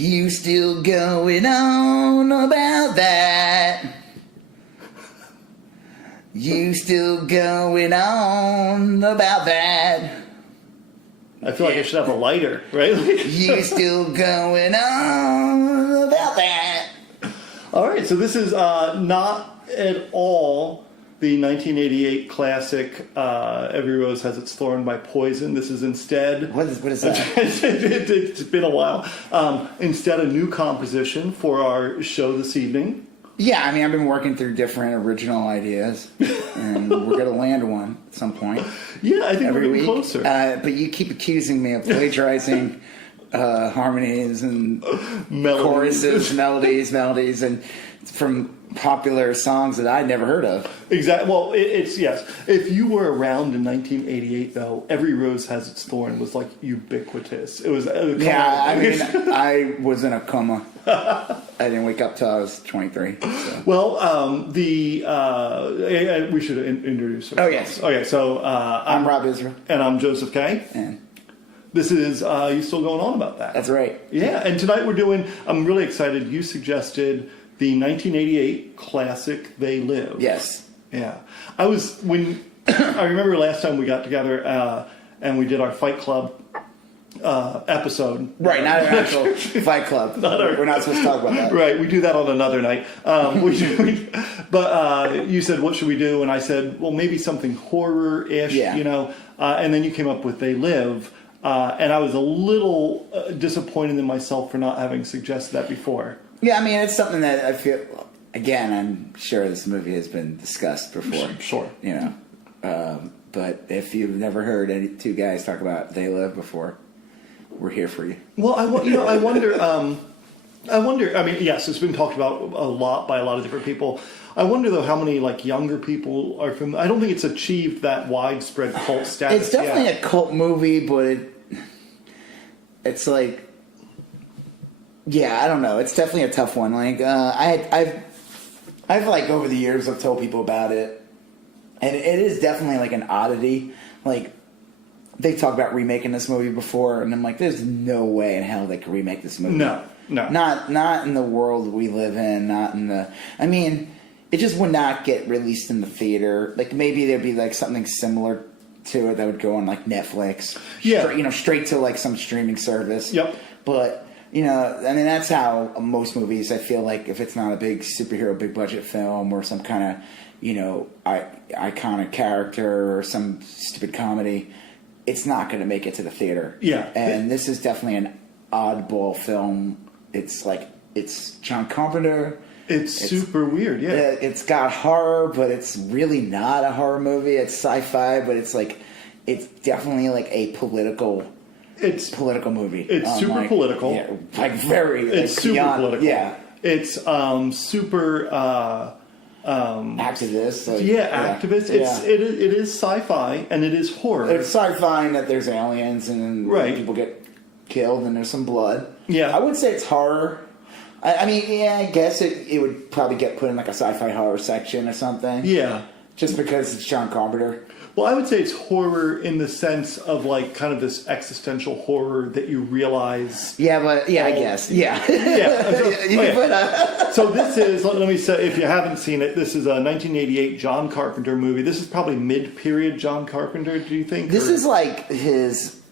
You still going on about that? You still going on about that? I feel like I should have a lighter, right? You still going on about that? All right, so this is not at all the 1988 classic Every Rose Has Its Thorn by Poison. This is instead... What is that? It's been a while. Instead, a new composition for our show this evening. Yeah, I mean, I've been working through different original ideas, and we're going to land one at some point. Yeah, I think every we're getting week. closer. But you keep accusing me of plagiarizing harmonies and choruses, melodies, and from popular songs that I'd never heard of. Exactly. Well, it's yes. If you were around in 1988, though, Every Rose Has Its Thorn was like ubiquitous. It was. Yeah, I mean, I was in a coma. I didn't wake up till I was 23. So. Well, we should introduce ourselves. Oh yes. Okay, so I'm Rob Israel, and I'm Joseph Kay. And this is you still going on about that? That's right. Yeah, and tonight we're doing. I'm really excited. You suggested the 1988 classic "They Live." Yes. Yeah, I remember last time we got together and we did our Fight Club episode. Right, not an actual Fight Club. We're not supposed to talk about that. Right, we do that on another night. But you said, what should we do? And I said, well, maybe something horror-ish, you know. And then you came up with They Live. And I was a little disappointed in myself for not having suggested that before. Yeah, I mean, it's something that I feel... Again, I'm sure this movie has been discussed before. Sure. You know. But if you've never heard any two guys talk about They Live before... We're here for you. Well, I wonder. I mean, yes, it's been talked about a lot by a lot of different people. I wonder though how many like younger people are from. I don't think it's achieved that widespread cult status. It's definitely a cult movie, but it's like, yeah, I don't know. It's definitely a tough one. Like, I've like over the years I've told people about it, and it is definitely like an oddity. Like. They talked about remaking this movie before, and I'm like, there's no way in hell they could remake this movie. No. Not in the world we live in, not in the... I mean, it just would not get released in the theater. Like, maybe there'd be, like, something similar to it that would go on, like, Netflix. Yeah. Straight to, like, some streaming service. Yep. But, you know, I mean, that's how most movies, I feel like, if it's not a big superhero, big budget film or some kind of, you know, iconic character or some stupid comedy... It's not going to make it to the theater. Yeah. And this is definitely an oddball film. It's John Carpenter. It's super weird, yeah. It's got horror, but it's really not a horror movie. It's sci-fi, but it's definitely like a political movie. It's super political. Yeah, like very. It's like super beyond, political. Yeah. It's super. Activist. Activist. It is sci-fi and it is horror. It's sci-fi in that there's aliens and people get killed and there's some blood. Yeah. I would say it's horror. I mean, yeah, I guess it would probably get put in like a sci-fi horror section or something. Yeah. Just because it's John Carpenter. Well, I would say it's horror in the sense of like kind of this existential horror that you realize. Yeah, but I guess. Yeah. So this is, let me say, if you haven't seen it, this is a 1988 John Carpenter movie. This is probably mid-period John Carpenter, do you think? This is like his,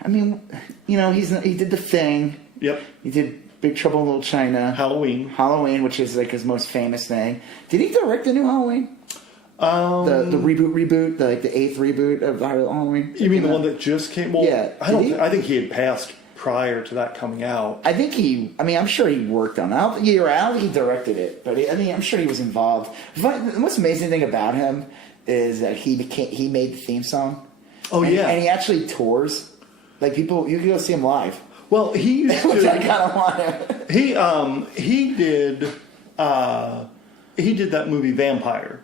I mean, you know, he did The Thing. Yep. He did Big Trouble in Little China. Halloween, which is like his most famous thing. Did he direct the new Halloween? The reboot, the 8th reboot of Halloween. You mean the one that just came? Well, yeah. I think he had passed prior to that coming out. I'm sure he worked on it. I don't think he directed it, but I'm sure he was involved. The most amazing thing about him is that he made the theme song. Oh, yeah. And he actually tours. Like, people, you can go see him live. Well, he used to. Which I kind of want him. He did that movie Vampires.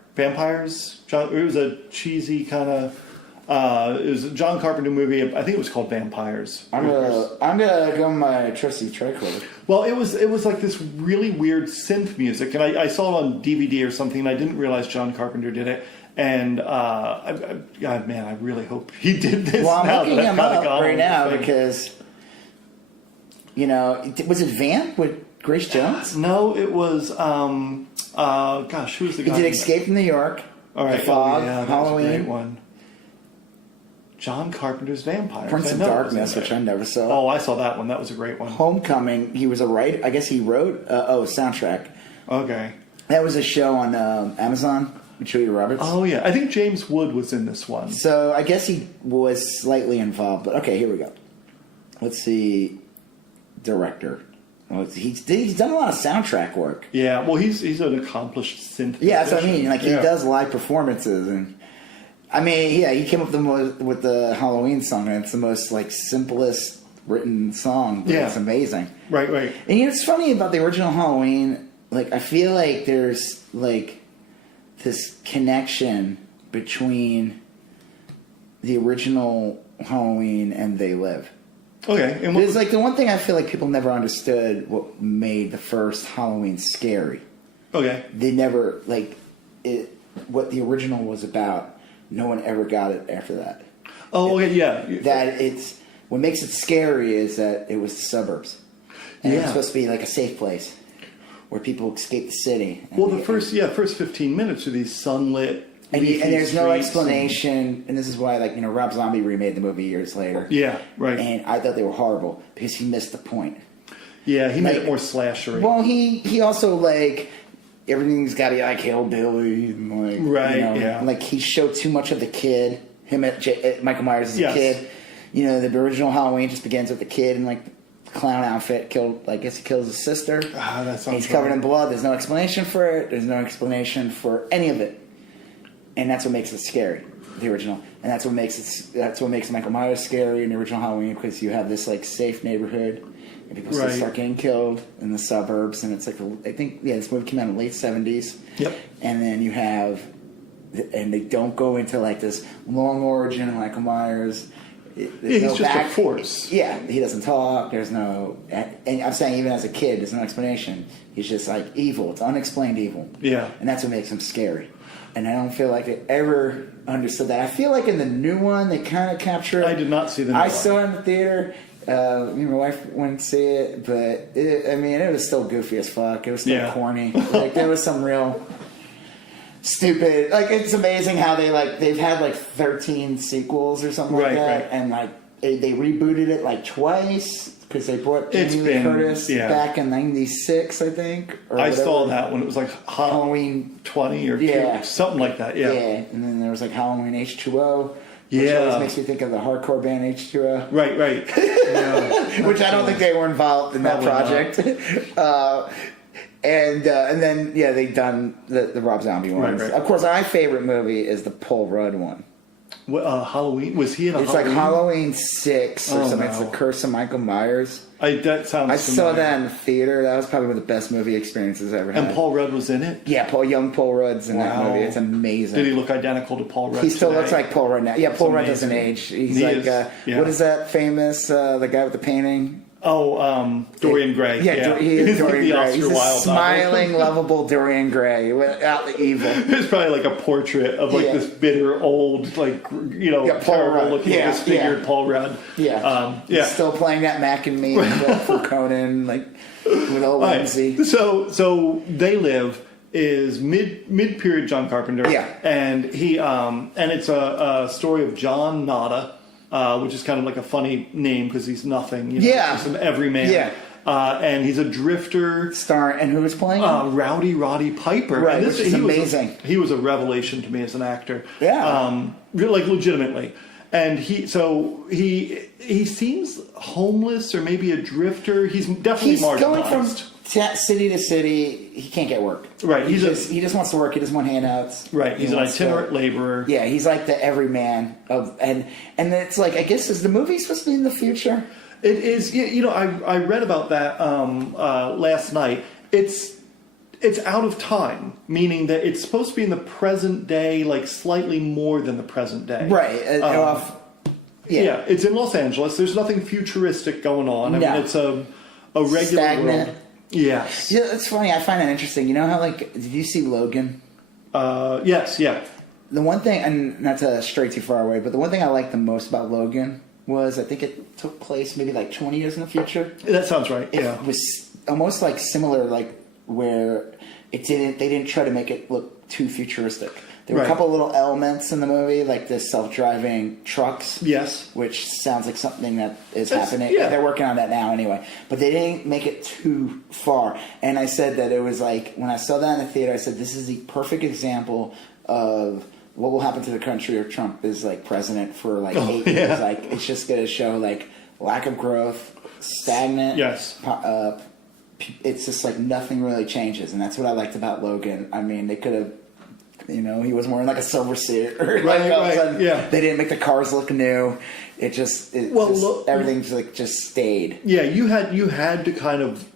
It was a cheesy kind of. It was a John Carpenter movie. I think it was called Vampires. I'm gonna go my trusty tricorder. Well, it was like this really weird synth music, and I saw it on DVD or something, and I didn't realize John Carpenter did it. And God, man, I really hope he did this. Well, I'm now looking that I've him kinda up gone right on now the thing. because You know, was it Vamp with Grace Jones? No, it was. Gosh, who was the guy? He did Escape from New York. All right, The Fog, that was a Halloween. great one. John Carpenter's Vampires. Prince I of know it was in Darkness, there. which I never saw. Oh, I saw that one. That was a great one. Homecoming, he was a writer. I guess he wrote. Soundtrack. Okay. That was a show on Amazon with Julia Roberts. Oh yeah, I think James Wood was in this one. So I guess he was slightly involved. But okay, here we go. Let's see. Director. Well, he's done a lot of soundtrack work. Yeah, well, he's an accomplished synth. Yeah, that's what I mean. Like, he Yeah. does live performances, and I mean, yeah, he came up with the Halloween song, and it's the most like simplest written song. But Yeah. it's amazing. Right. And you know, it's funny about the original Halloween. Like, I feel like there's like this connection between the original Halloween and They Live. Okay, and what It's like the one thing I feel like people never understood what made the first Halloween scary. okay, They never like it. What the original was about. No one ever got it after that. oh, okay, yeah, That it's what makes it scary is that it was the suburbs, and it was Yeah. supposed to be like a safe place where people escape the city. Well, the first 15 minutes are these sunlit. and leafy there's no streets explanation, and this is why, like, you know, Rob Zombie remade the movie years later. Yeah, right. And I thought they were horrible because he missed the point. Yeah, he made like- it more slashery. Well, he also like everything's got to be like hillbilly and like Right, you know, yeah. like he showed too much of the kid. Him at Michael Myers as Yes. a kid. You know, the original Halloween just begins with the kid in like the clown outfit. I guess he kills his sister. That sounds He's covered right. in blood. There's no explanation for it. There's no explanation for any of it, and that's what makes it scary. The original, and that's what makes Michael Myers scary in the original Halloween, because you have this like safe neighborhood. And people still Right. start getting killed in the suburbs, and it's like I think this movie came out in the late '70s. Yep. And then you have, and they don't go into like this long origin of Michael Myers. There's he's just a force. Yeah, he doesn't talk. There's no, and I'm saying even as a kid, there's no explanation. He's just like evil. It's unexplained evil. Yeah. And that's what makes him scary. And I don't feel like I ever understood that. I feel like in the new one, they kind of captured. I did not see the new I one. saw it in the theater. Me and my wife went to see it, but it was still goofy as fuck. It was still corny. Like, there was some real stupid. Like, it's amazing how they've had like 13 sequels or something like Right, that, right. and like they rebooted it like twice because they brought It's Jamie Lee been- Curtis yeah. back in '96, I think. Or I whatever. saw that when it was like Halloween. 20 or Yeah. something like that. Yeah. And then there was like Halloween H2O. Which Yeah. always makes me think of the hardcore band H2O. Right. Yeah. Which I don't think they were involved in that Probably project. And then they've done the Rob Zombie ones. Right. Of course, my favorite movie is the Paul Rudd one. Halloween, was he in a It's Halloween? like Halloween 6 or Oh, something. It's no. the Curse of Michael Myers. That sounds I familiar. saw that in the theater. That was probably one of the best movie experiences I ever had. And Paul Rudd was in it? Yeah, young Paul Rudd's in that Wow. movie. It's amazing. Did he look identical to Paul Rudd He still today? looks like Paul Rudd now. Yeah, Paul Rudd doesn't amazing. age. He's He like, is, yeah. what is that famous, the guy with the painting? Dorian Gray. Yeah, he is He's like Dorian the Gray. Oscar He's a Wilde smiling, lovable Dorian Gray without the evil. It's probably like a portrait of like Yeah. this bitter old, like, Paul terrible Rudd. looking, Yeah, disfigured Paul Rudd. Yeah. Yeah. He's still playing that Mac and Me for Conan, like, with old All right. Lindsay. So They Live is mid period John Carpenter. Yeah. And he and it's a story of John Nada, which is kind of like a funny name because he's nothing. Yeah. He's an everyman. Yeah. And he's a drifter. And who was playing him? Rowdy Roddy Piper. Right, And which is amazing. He was a revelation to me as an actor. Yeah. Like legitimately. And he seems homeless or maybe a drifter. He's definitely He's going from marginalized. city to city. He can't get work. Right, He just wants to work. He doesn't want handouts. Right, he's He an wants to- itinerant laborer. Yeah, he's like the everyman of, and it's like, I guess, is the movie supposed to be in the future? It is. I read about that last night. It's out of time, meaning that it's supposed to be in the present day, like slightly more than the present day. Right. Yeah, it's in Los Angeles. There's nothing futuristic going on. I No. mean, it's a regular Stagnant. world. Yes. Yeah, it's funny. I find that interesting. You know how, like, did you see Logan? Yes. Yeah. The one thing, and not to stray too far away, but the one thing I liked the most about Logan was, I think it took place maybe like 20 years in the future. That sounds right. It Yeah. was almost like similar, like where they didn't try to make it look too futuristic. There were a couple little elements in the movie, like the self-driving trucks. Yes. Which sounds like something that is happening. Yeah. They're working on that now anyway. But they didn't make it too far. And I said that it was like, when I saw that in the theater, I said, this is the perfect example of what will happen to the country if Trump is like president for like 8 years. Like, it's just going to show like lack of growth, stagnant. Yes. It's just like nothing really changes. And that's what I liked about Logan. I mean, they could have, he was wearing like a silver suit. Or like all of a sudden, they didn't make the cars look new. Everything just stayed. Yeah, you had to kind of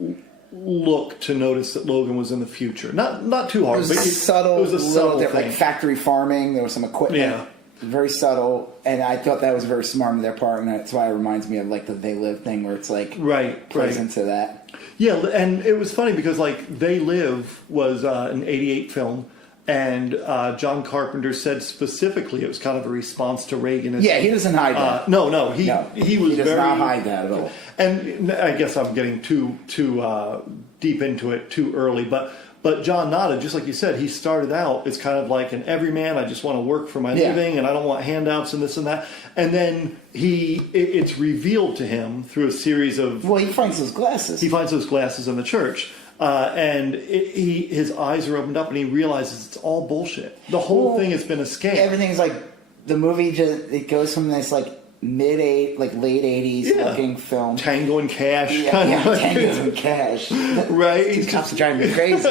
look to notice that Logan was in the future. Not too hard, It was subtle. It was a subtle thing. Like factory farming. There was some equipment. Yeah. Very subtle, and I thought that was very smart on their part, and that's why it reminds me of like the They Live thing, where it's like plays into that. Yeah, and it was funny because like They Live was an '88 film. And John Carpenter said specifically it was kind of a response to Reagan. Yeah, he doesn't hide that. No, he was does very, not hide that at all. And I guess I'm getting too deep into it too early, but John nodded, just like you said. He started out as kind of like an everyman. I just want to work for my living, and I don't want handouts and this and that. And then it's revealed to him through a series of. Well, he finds those glasses. He finds those glasses in the church. And his eyes are opened up, and he realizes it's all bullshit. The whole thing has been a scam. Everything's like the movie. It goes from this like late '80s looking film. Tango and Cash. Tango and Cash. Right. These cops are driving me crazy.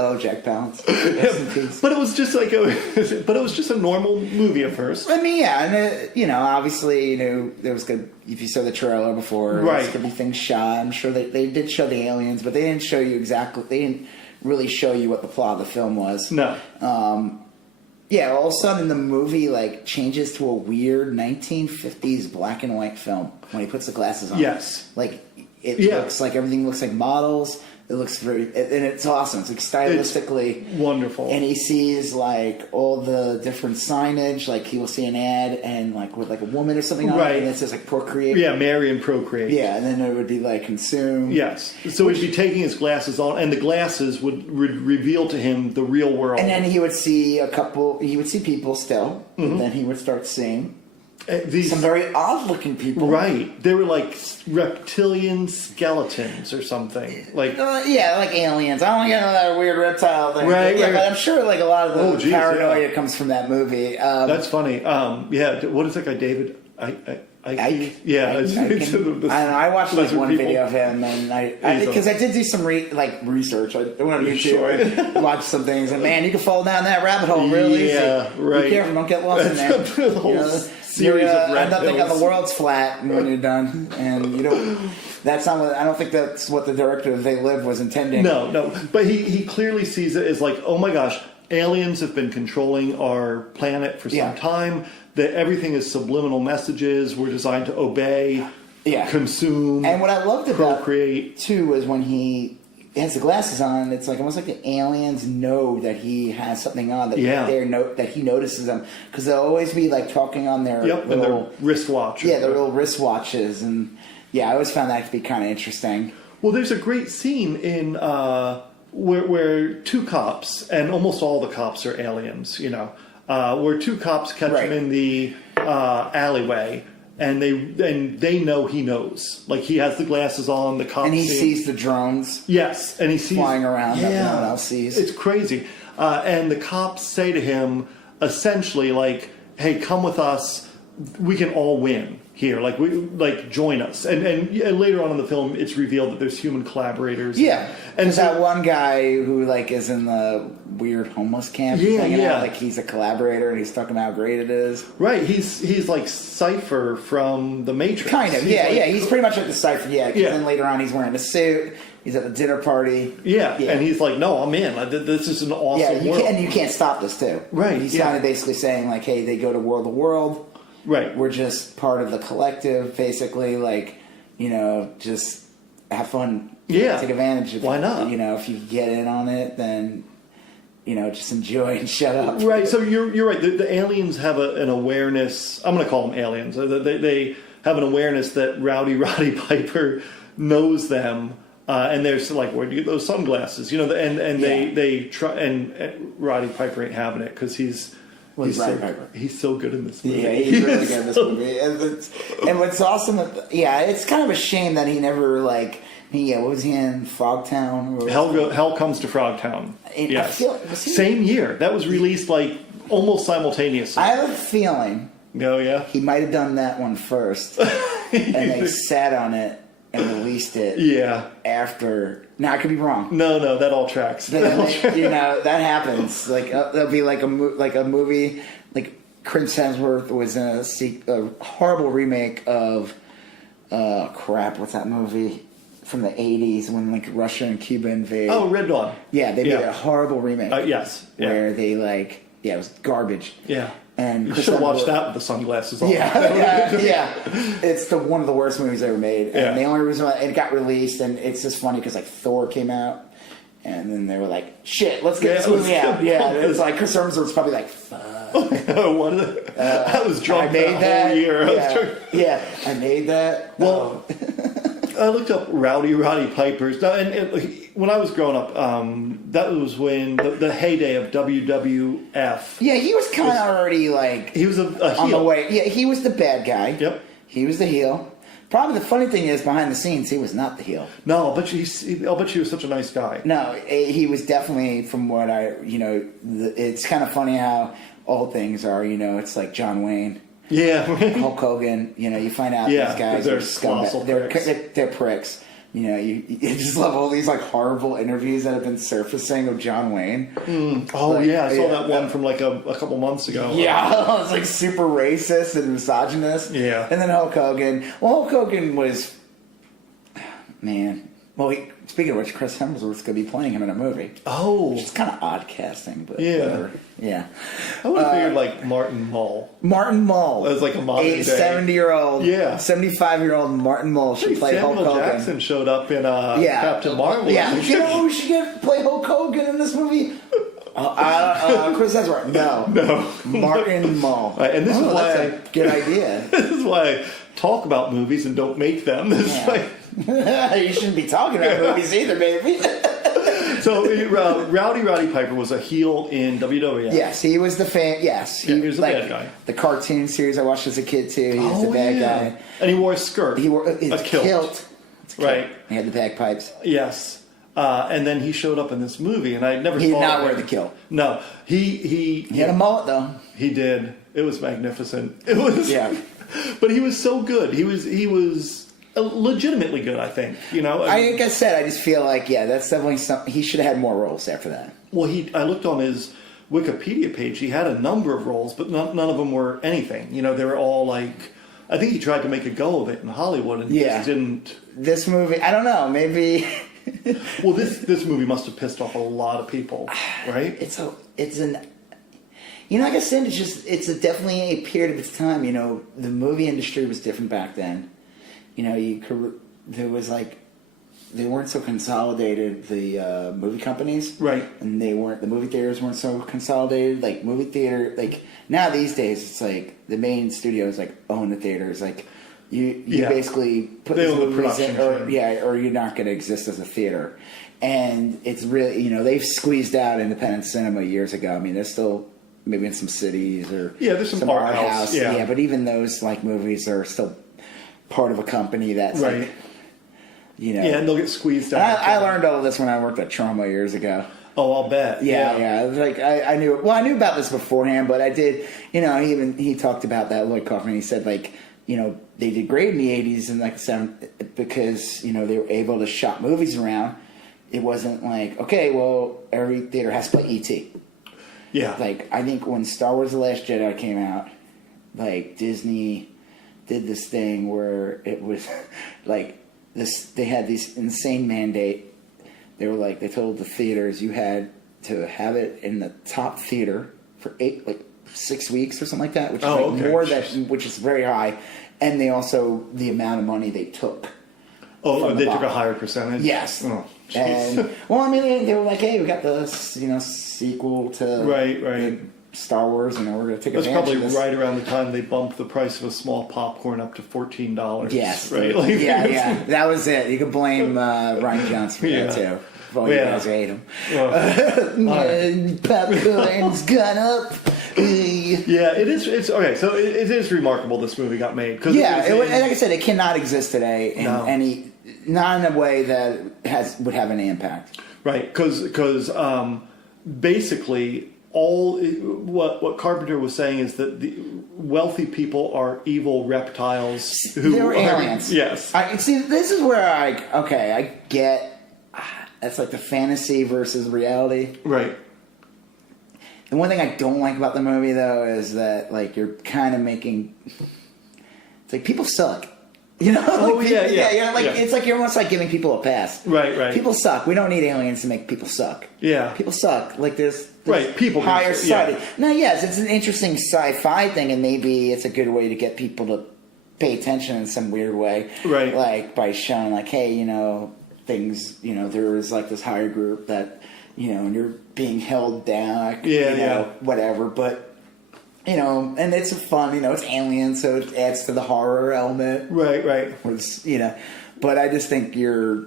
Oh, Jack Palance. Rest in peace. But it was just a normal movie at first. I mean, and obviously, there was good. If you saw the trailer before, there's gonna be things shot. I'm sure they did show the aliens, but they didn't show you exactly. They didn't really show you what the plot of the film was. No. Yeah, all of a sudden the movie like changes to a weird 1950s black and white film when he puts the glasses on. Yes. Like it looks like everything looks like models. It looks and it's awesome. It's like stylistically it's wonderful. And he sees like all the different signage. Like he will see an ad and like with like a woman or something on it, and it says like procreate. Yeah, marry and procreate. Yeah, and then it would be like consume. Yes. So he'd be taking his glasses on, and the glasses would reveal to him the real world. And then he would see people still. And then he would start seeing some very odd-looking people. Right. They were like reptilian skeletons or something. Like like aliens. I don't get that weird reptile thing. Right. But I'm sure like a lot of the paranoia comes from that movie. That's funny. What is that guy, David? Ike? Yeah. I watched like one video of him, and because I did do some research. I went on YouTube and watched some things, and man, you can fall down that rabbit hole really easy. Yeah, right. Be careful, don't get lost in there. Series of red end up thinking pills. the world's flat when you're done, and you don't. That's not what I don't think that's what the director of They Live was intending. No, but he clearly sees it as like, oh my gosh, aliens have been controlling our planet for some time. That everything is subliminal messages. We're designed to obey, consume, and what I loved about procreate too is when he has the glasses on. It's like almost like the aliens know that he has something on that that he notices them because they'll always be like talking on their and their wristwatch. Yeah, their little wristwatches, and I always found that to be kind of interesting. Well, there's a great scene in where two cops, and almost all the cops are aliens, where two cops catch him in the alleyway, and they know he knows. Like he has the glasses on, the cops, and he sees the drones. Yes, and he sees flying around that no one else sees. It's crazy, and the cops say to him essentially like, "Hey, come with us. We can all win." Here, join us, and later on in the film, it's revealed that there's human collaborators. Yeah, and so, that one guy who is in the weird homeless camp. He's hanging out, he's a collaborator, and he's talking about how great it is. Right, he's like Cypher from the Matrix. Kind of, he's pretty much like the Cypher. Yeah, because then later on, he's wearing a suit. He's at the dinner party. Yeah, and he's like, "No, I'm in. This is an awesome world." And you can't stop this too. Right, he's kind of basically saying like, "Hey, they go to World to World." Right. We're just part of the collective, basically, just have fun. Yeah. Take advantage of it. Why not? If you get in on it, then, just enjoy and shut up. Right. So you're right. The aliens have an awareness. I'm going to call them aliens. They have an awareness that Rowdy Roddy Piper knows them. And they're like, where'd you get those sunglasses? They try, and Roddy Piper ain't having it because he's so good in this movie. Yeah, he's really good in this movie. And what's awesome, it's kind of a shame that he never what was he in Frogtown? Hell Comes to Frogtown. Yes, same year. That was released almost simultaneously. I have a feeling. Oh yeah, he might have done that one first, and they sat on it and released it. Yeah. After. Now I could be wrong. No, that all tracks. That happens. There'll be a movie. Chris Hemsworth was in a horrible remake of. What's that movie from the 80s when Russia and Cuba invaded? Oh, Red Dawn. Yeah, they made a horrible remake. Yes. Yeah. Where they it was garbage. Yeah. And you should have watched that with the sunglasses on. Yeah. It's one of the worst movies ever made. And the only reason why it got released, and it's just funny because Thor came out, and then they were like, "Shit, let's get this movie out." Yeah, it's Chris Hemsworth's probably like, "Fuck." I was drunk that whole year. I made that. Well, I looked up Rowdy Roddy Piper's. And when I was growing up, that was when the heyday of WWF. Yeah, he was kind of already he was a heel. On the way. Yeah, he was the bad guy. Yep. He was the heel. Probably the funny thing is, behind the scenes, he was not the heel. No, but I'll bet you was such a nice guy. No, he was definitely, from what it's kind of funny how old things are. It's like John Wayne. Yeah. Hulk Hogan. You find out these guys are scumbags. They're pricks. You just love all these horrible interviews that have been surfacing of John Wayne. I saw that one from a couple months ago. Yeah, it was super racist and misogynist. Yeah. And then Hulk Hogan. Well, Hulk Hogan was, man. Well, speaking of which, Chris Hemsworth's going to be playing him in a movie. Oh. Which is kind of odd casting, but yeah. whatever. Yeah. I would have figured Martin Mull. Martin Mull. As a modern day. 70-year-old, 75-year-old Martin Mull should play Hulk Hogan. Samuel Jackson showed up in Captain Marvel. Yeah. Who should play Hulk Hogan in this movie? Chris Hemsworth. No. Martin Mull. Right, and this is why that's a good idea. This is why I talk about movies and don't make them. You shouldn't be talking about movies either, baby. So Rowdy Roddy Piper was a heel in WWF. Yes, he was the fan. Yes, he was the bad guy. The cartoon series I watched as a kid too. He was the bad guy, and he wore a skirt. He wore a kilt. Right. He had the bagpipes. Yes. And then he showed up in this movie, and I never. He did not wear the kilt. No, he had a mullet though. He did. It was magnificent. It was. Yeah. But he was so good. He was legitimately good. I think. Like I said, I just feel that's definitely something. He should have had more roles after that. Well, I looked on his Wikipedia page. He had a number of roles, but none of them were anything. They were all I think he tried to make a go of it in Hollywood, and just didn't. This movie, I don't know. Maybe. Well, this movie must have pissed off a lot of people, right? It's an. Like I said, it's definitely a period of its time. The movie industry was different back then. There was they weren't so consolidated, the movie companies, right? And the movie theaters weren't so consolidated. Movie theater, now these days, it's the main studios own the theaters. You basically put these movies in, or you're not going to exist as a theater. And it's really, they've squeezed out independent cinema years ago. I mean, there's still maybe in some cities or there's some art house. Yeah, but even those movies are still part of a company that's right. And they'll get squeezed out. I learned all this when I worked at Trauma years ago. Oh, I'll bet. Yeah. I knew. Well, I knew about this beforehand, but I did. He talked about that Lloyd Kaufman. He said they did great in the 80s and 70s because they were able to shop movies around. It wasn't okay, well, every theater has to play E.T. Yeah. I think when Star Wars: The Last Jedi came out, Disney did this thing where it was this. They had this insane mandate. They were they told the theaters you had to have it in the top theater for 6 weeks or something like that, which is more which is very high. And they also the amount of money they took. Oh, they took a higher percentage. Yes. Oh, and they were hey, we got the sequel to right. Star Wars, we're going to take That's advantage probably of this. right around the time they bumped the price of a small popcorn up to $14. Yes. Right? Yeah. That was it. You can blame Ryan Johnson for that, too. For all you guys who hate him. Popcorn's gone up. Yeah, it is. It's okay. So it is remarkable this movie got made. And like I said, it cannot exist today in any, not in a way that would have any impact. Right, because basically what Carpenter was saying is that the wealthy people are evil reptiles who They're are aliens. Yes. See, this is where I get that's like the fantasy versus reality. Right. The one thing I don't like about the movie, though, is that like you're kind of making it's like people suck. You know? It's like you're almost like giving people a pass. Right. People suck. We don't need aliens to make people suck. Yeah. People suck. Like there's people higher society. Yeah. Now, yes, it's an interesting sci-fi thing, and maybe it's a good way to get people to pay attention in some weird way. Right. Like by showing, like, hey, things. There is like this higher group that, and you're being held down. Whatever, but. And it's fun, it's aliens, so it adds to the horror element. Right. But I just think you're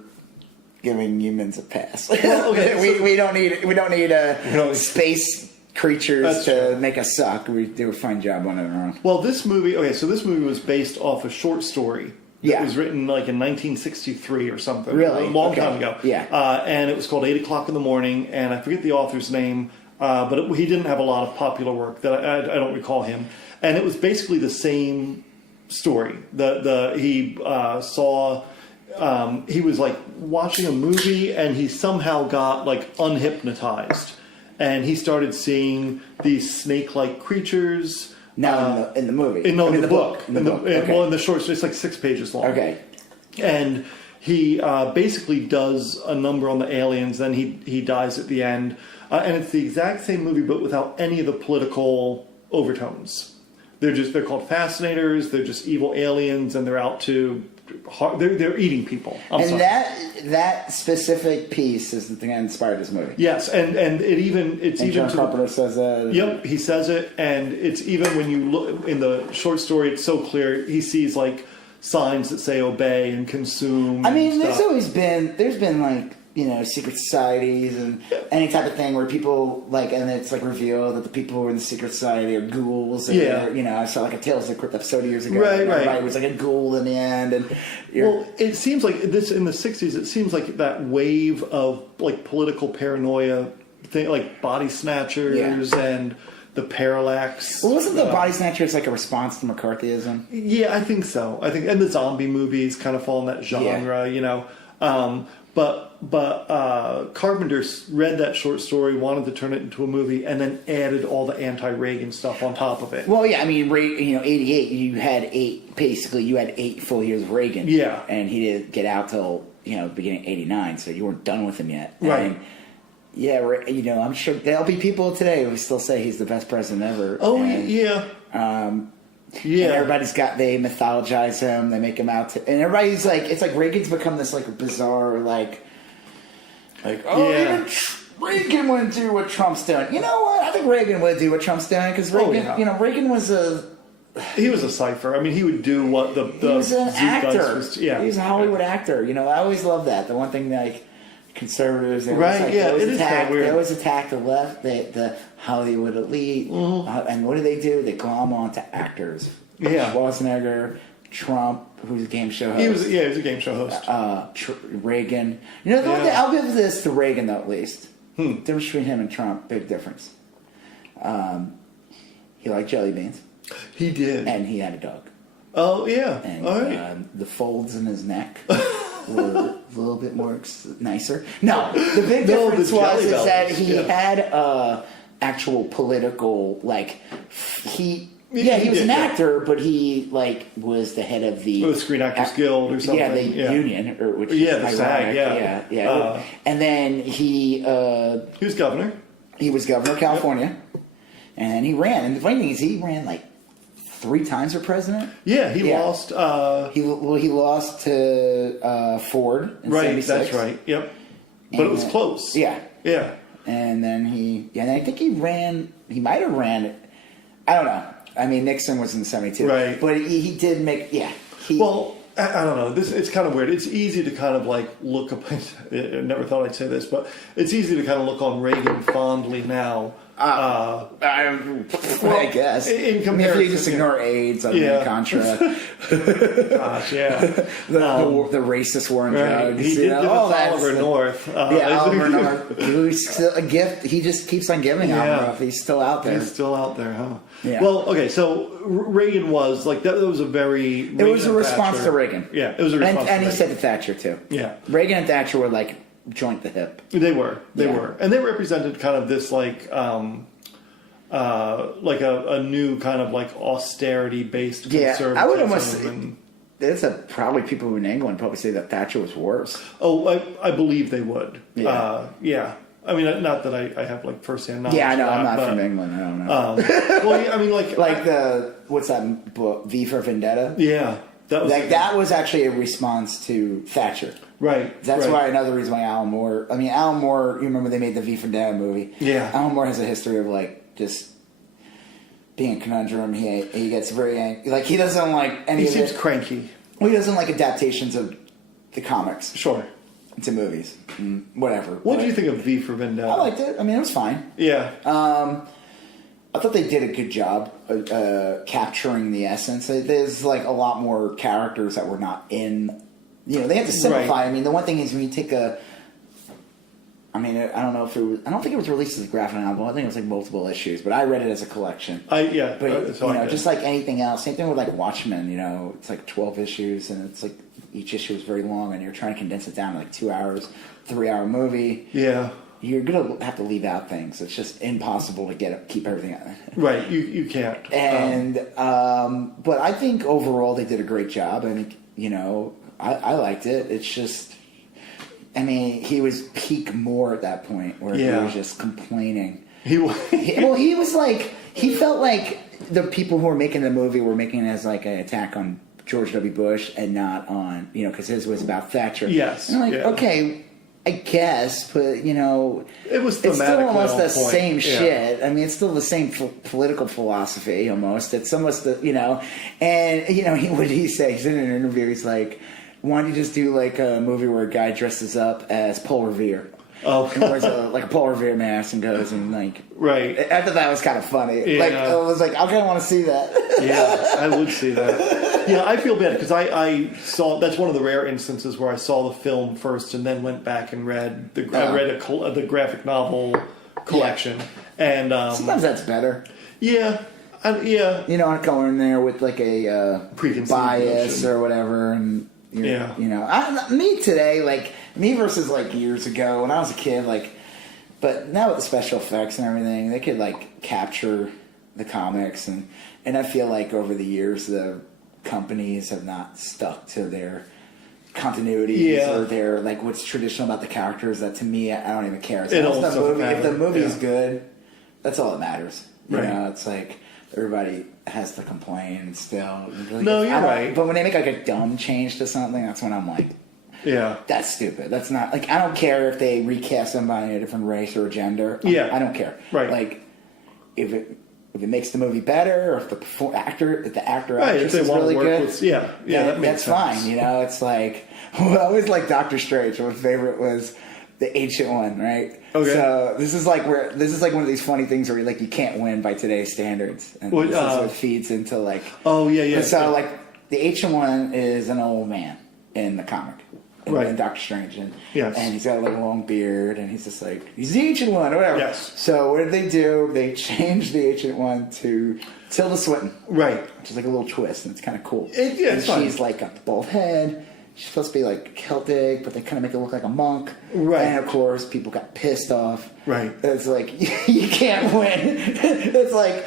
giving humans a pass. Well, okay, we don't need space creatures to make us suck. We do a fine job on it our own. Well, this movie was based off a short story. It was written like in 1963 or something. Really? A long time ago. Yeah. And it was called 8 o'clock in the morning, and I forget the author's name. But he didn't have a lot of popular work that I don't recall him, and it was basically the same story. He was like watching a movie, and he somehow got like unhypnotized, and he started seeing these snake-like creatures. Now in the movie, in the book. Okay. Well, in the short story, it's like 6 pages long. Okay, and he basically does a number on the aliens. Then he dies at the end. And it's the exact same movie, but without any of the political overtones. They're called fascinators. They're just evil aliens, and they're out to they're eating people. That specific piece is the thing that inspired this movie. Yes, and John Carpenter says that. Yep, he says it, and it's even when you look in the short story, it's so clear. He sees like signs that say obey and consume. I mean, there's been like. Secret societies and any type of thing where people and it's revealed that the people who are in the secret society are ghouls. And I saw a Tales of the Crypt episode years ago. Right. Everybody was a ghoul in the end. And it seems like this in the 60s. It seems like that wave of political paranoia thing, like body snatchers and the parallax. Well, wasn't the body snatchers a response to McCarthyism? Yeah, I think so. And the zombie movies kind of fall in that genre. But Carpenter read that short story, wanted to turn it into a movie, and then added all the anti-Reagan stuff on top of it. Well, yeah, I mean, 88, you had 8 full years of Reagan. Yeah. And he didn't get out till, beginning of 89, so you weren't done with him yet. Right. And, I'm sure there'll be people today who still say he's the best president ever. Oh, and, yeah. Yeah, and they mythologize him, they make him out to, and everybody's it's like Reagan's become this bizarre even Reagan wouldn't do what Trump's doing. You know what? I think Reagan would do what Trump's doing because Reagan, Reagan was he was a cipher. I mean, he would do what the he was an actor. He was a Hollywood actor. I always loved that. The one thing conservatives, they always attack the left, the Hollywood elite, and what do? They glom onto actors. Yeah, Schwarzenegger, Trump, who's a game show host. He was a game show host. Reagan. The one thing, I'll give this to Reagan though, at least. Difference between him and Trump, big difference. He liked jelly beans. He did, and he had a dog. Oh yeah, and all right. The folds in his neck were a little bit more nicer. No, the big difference was that he had actual political he. Yeah, he was an actor, but he was the head of the Screen Actors Guild or something. Yeah, the union, which is the SAG. Yeah. And then he was governor. He was governor of California, and he ran. And the funny thing is, he ran 3 times for president. Yeah, he lost. He lost to Ford. In right, 76. that's right. Yep, but it was close. Yeah. And then and I think he might have ran it. I don't know. I mean, Nixon was in 72. Right. But he did make, well, I don't know. It's kind of weird. It's easy to kind of like look up. I never thought I'd say this, but it's easy to kind of look on Reagan fondly now. I guess. In comparison, if you just ignore AIDS, Contra. Gosh, yeah. the racist war on drugs. He did give us Oliver North. Oliver North. He's still a gift. He just keeps on giving Oliver North. He's still out there. He's still out there, huh? Yeah. Well, okay, so Reagan was like that was a very. It was a response to Reagan. Yeah, it was a response. And he said to Thatcher too. Yeah, Reagan and Thatcher were like joint the hip. They were, and they represented kind of this like a new kind of like austerity based conservatism. I would almost. There's probably people in England probably say that Thatcher was worse. Oh, I believe they would. Yeah. I mean, not that I have like firsthand knowledge. Yeah, I know. I'm not from England. I don't know. Well, I mean, like what's that book? V for Vendetta. Yeah, that was actually a response to Thatcher. Right. That's why another reason why Alan Moore. I mean, Alan Moore. You remember they made the V for Vendetta movie? Yeah. Alan Moore has a history of like just being a conundrum. He gets very angry. Like he doesn't like any. He seems cranky. Well, he doesn't like adaptations of the comics. Sure. To movies, whatever. What do you think of V for Vendetta? I liked it. I mean, it was fine. Yeah. I thought they did a good job capturing the essence. There's like a lot more characters that were not in. They had to simplify. Right. I mean, the one thing is when you take I don't know if it was. I don't think it was released as a graphic novel. I think it was like multiple issues, but I read it as a collection. But just like anything else, same thing with like Watchmen. It's like 12 issues, and it's like each issue is very long, and you're trying to condense it down to like 2 hours, 3-hour movie. Yeah, you're gonna have to leave out things. It's just impossible to keep everything out. Right, you can't. And but I think overall they did a great job. I think I liked it. It's just. I mean, he was peak Moore at that point, where he was just complaining. He was like, he felt like the people who were making the movie were making it as like an attack on George W. Bush and not on, because his was about Thatcher. Yes. And I'm like, okay, I guess, but it was it's still almost the same Yeah. shit. I mean, it's still the same political philosophy almost. It's almost and what did he say? He's in an interview. He's like, why don't you just do like a movie where a guy dresses up as Paul Revere? Oh, and wears a Paul Revere mask and goes and like. Right. I thought that was kind of funny. Yeah. Like I was like, I kind of want to see that. Yeah, I would see that. Yeah, I feel bad because I saw that's one of the rare instances where I saw the film first and then went back and read the graphic novel collection, and sometimes that's better. Yeah. Yeah. Not going in there with like a preconceived bias notion. or whatever, and me today, like me versus like years ago when I was a kid, like, but now with the special effects and everything, they could like capture the comics, and I feel like over the years the companies have not stuck to their continuities or their like what's traditional about the characters. That to me, I don't even care. If the movie's good, that's all that matters. It's like everybody has to complain still. Like, no, you're right. But when they make like a dumb change to something, that's when I'm like, that's stupid. That's not like I don't care if they recast somebody a different race or gender. I don't care. Right. Like if it makes the movie better, or if the actor actress is really good, that's fine. It's like I always like Doctor Strange. My favorite was the ancient one, right? Okay. So this is like one of these funny things where you can't win by today's standards, and this is what feeds into like. Oh yeah. So like the ancient one is an old man in the comic. In Doctor Strange, and he's got like a long beard, and he's just like he's the ancient one, or whatever. Yes. So what did they do? They changed the ancient one to Tilda Swinton, right? Which is like a little twist, and it's kind of cool. It's fun. She's like got the bald head. She's supposed to be like Celtic, but they kind of make it look like a monk. Right. And of course, people got pissed off. Right. It's like you can't win. It's like,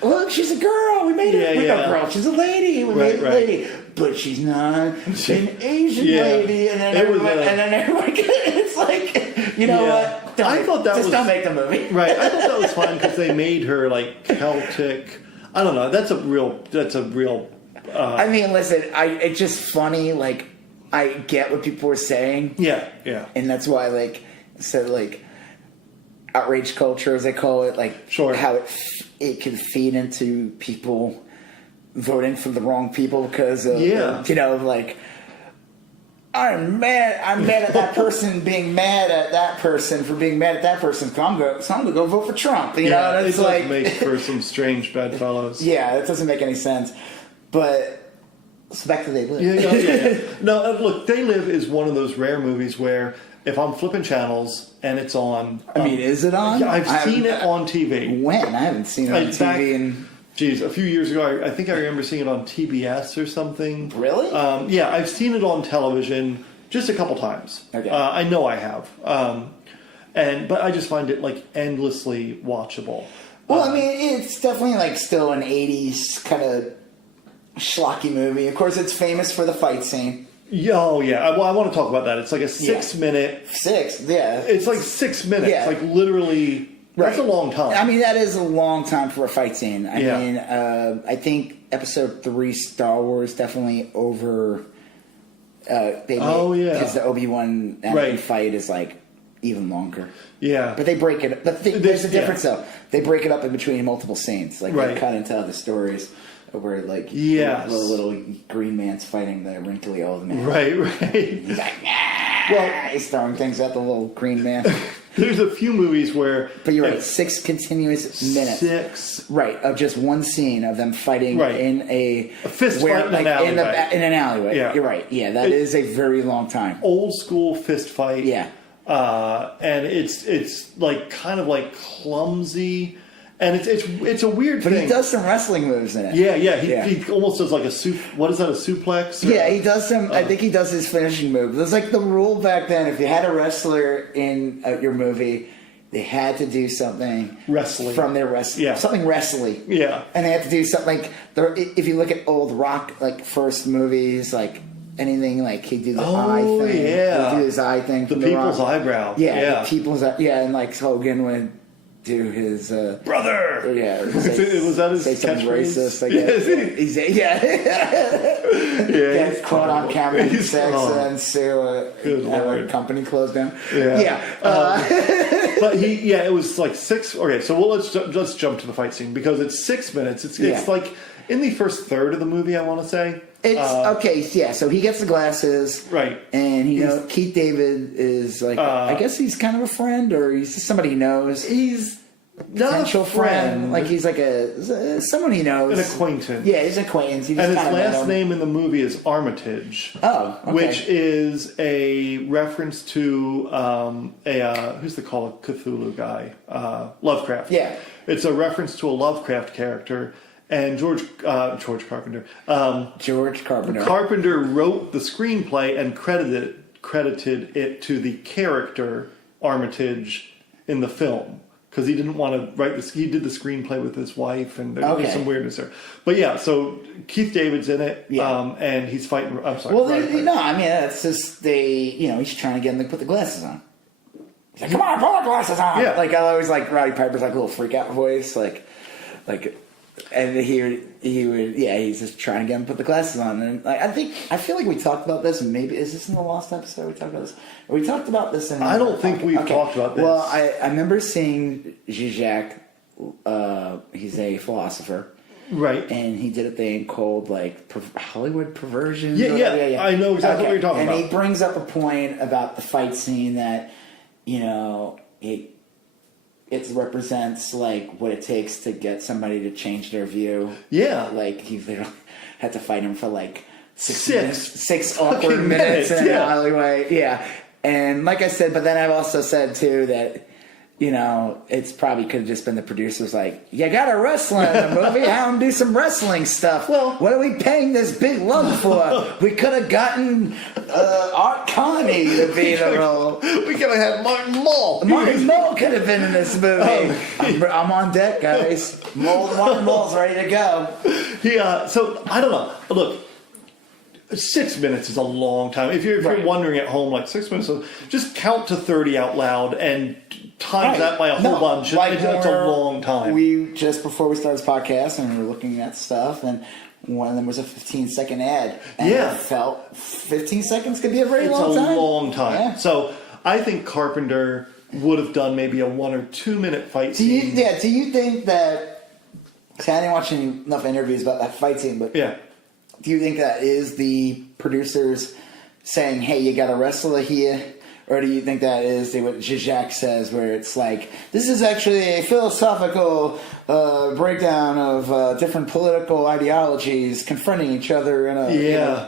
look, she's a girl. We made her. We're a girl. She's a lady. We made her a lady, but she's not an Asian lady. And then everybody. It's like, what? I thought that was don't make the movie. Right. I thought that was fun because they made her like Celtic. I don't know. That's a real. I mean, listen. It's just funny. Like, I get what people were saying. Yeah. And that's why, outrage culture, as they call it, like Sure. how it can feed into people voting for the wrong people because of, like, I'm mad at that person being mad at that person for being mad at that person. So I'm gonna go vote for Trump. You know, and it it's does like make for some strange bedfellows. Yeah, it doesn't make any sense. But back to They Live. Yeah. No, look, They Live is one of those rare movies where if I'm flipping channels and it's on, is it on? Yeah, I've seen it on TV. When? I haven't seen it on TV Geez, a few years ago, I think I remember seeing it on TBS or something. Really? Yeah, I've seen it on television just a couple times. Okay. I know I have. But I just find it like endlessly watchable. Well, I mean, it's definitely like still an 80s kind of schlocky movie. Of course, it's famous for the fight scene. Oh, yeah. Well, I want to talk about that. It's like a 6 minute... It's like 6 minutes. Yeah. Like literally... Right. That's a long time. I mean, that is a long time for a fight scene. I mean, I think Episode 3 Star Wars definitely over... Because the Obi-Wan fight is like even longer. Yeah. But they break it... But there's a difference, though. They break it up in between multiple scenes. Like, they cut into other stories where, like, the little green man's fighting the wrinkly old man. Right. He's like, well, he's throwing things at the little green man. There's a few movies where... But you're right, 6 continuous minutes. 6. Right, of just one scene of them fighting in a fist fight in an alleyway. In an alleyway. Yeah. You're right. Yeah, that is a very long time. Old school fist fight. Yeah. And it's like kind of like clumsy... And it's a weird thing. But he does some wrestling moves in it. Yeah. He almost does like a what is that, a suplex? Yeah, he does some. I think he does his finishing move. It was like the rule back then. If you had a wrestler in your movie, they had to do something wrestling from their wrestling. Yeah. Something wrestling. Yeah. And they had to do something like if you look at old Rock like first movies like. Anything like he'd do the eye thing. Yeah. He'd do his eye thing. The people's eyebrow. Yeah. The people's and like Hogan would do his brother. Yeah, was that his say something catchphrase? racist? I guess. Gets caught on camera having sex and sue a company closed down. But it was like 6. Okay, so let's jump to the fight scene because it's 6 minutes. It's like in the first third of the movie, I want to say. It's so he gets the glasses, right? And Keith David is like, I guess he's kind of a friend, or he's just somebody he knows. He's not potential a friend, like he's like someone he knows, an acquaintance. Yeah, he's an acquaintance. And his last name in the movie is Armitage. Oh, okay. Which is a reference to who's the Call of Cthulhu guy, Lovecraft. Yeah, it's a reference to a Lovecraft character. And George Carpenter. George Carpenter. Carpenter wrote the screenplay and credited it to the character Armitage in the film because he didn't want to write this. He did the screenplay with his wife, and there was some weirdness there. But so Keith David's in it, and he's fighting. I'm sorry. Well, I mean that's just he's trying to get him to put the glasses on. He's like, come on, put the glasses on. Yeah. Like I always like Roddy Piper's like a little freak out voice, like. And he would he's just trying to get him to put the glasses on, and I feel like we talked about this, and maybe is this in the last episode we talked about this? We talked about this in. I don't think we've talked about this. Well, I remember seeing Zizek. He's a philosopher, right? And he did a thing called like Hollywood perversion. Yeah. I know exactly what you're talking about. And he brings up a point about the fight scene that it represents like what it takes to get somebody to change their view. Yeah, like he literally had to fight him for like 6 awkward minutes in an alleyway. Yeah, and like I said, but then I've also said too that it's probably could have just been the producers like, you got to wrestle in the movie, have him do some wrestling stuff. Well, what are we paying this big lug for? We could have gotten Art Connie to be in the role. We could have had Martin Mull. Martin Mull could have been in this movie. I'm on deck, guys. Martin Mull's ready to go. So I don't know. Look, 6 minutes is a long time. If you're wondering at home, like 6 minutes, just count to 30 out loud and times that by a whole bunch. That's a long time. We just before we started this podcast, and we were looking at stuff, and one of them was a 15-second ad. And I felt 15 seconds could be a very long time. It's a long time. Yeah. So I think Carpenter would have done maybe a 1 or 2 minute fight Do you scene. do you think that? See, I didn't watch enough interviews about that fight scene, but Yeah. do you think that is the producers saying, "Hey, you got a wrestler here"? Or do you think that is what Zizek says, where it's like, this is actually a philosophical breakdown of different political ideologies confronting each other in a,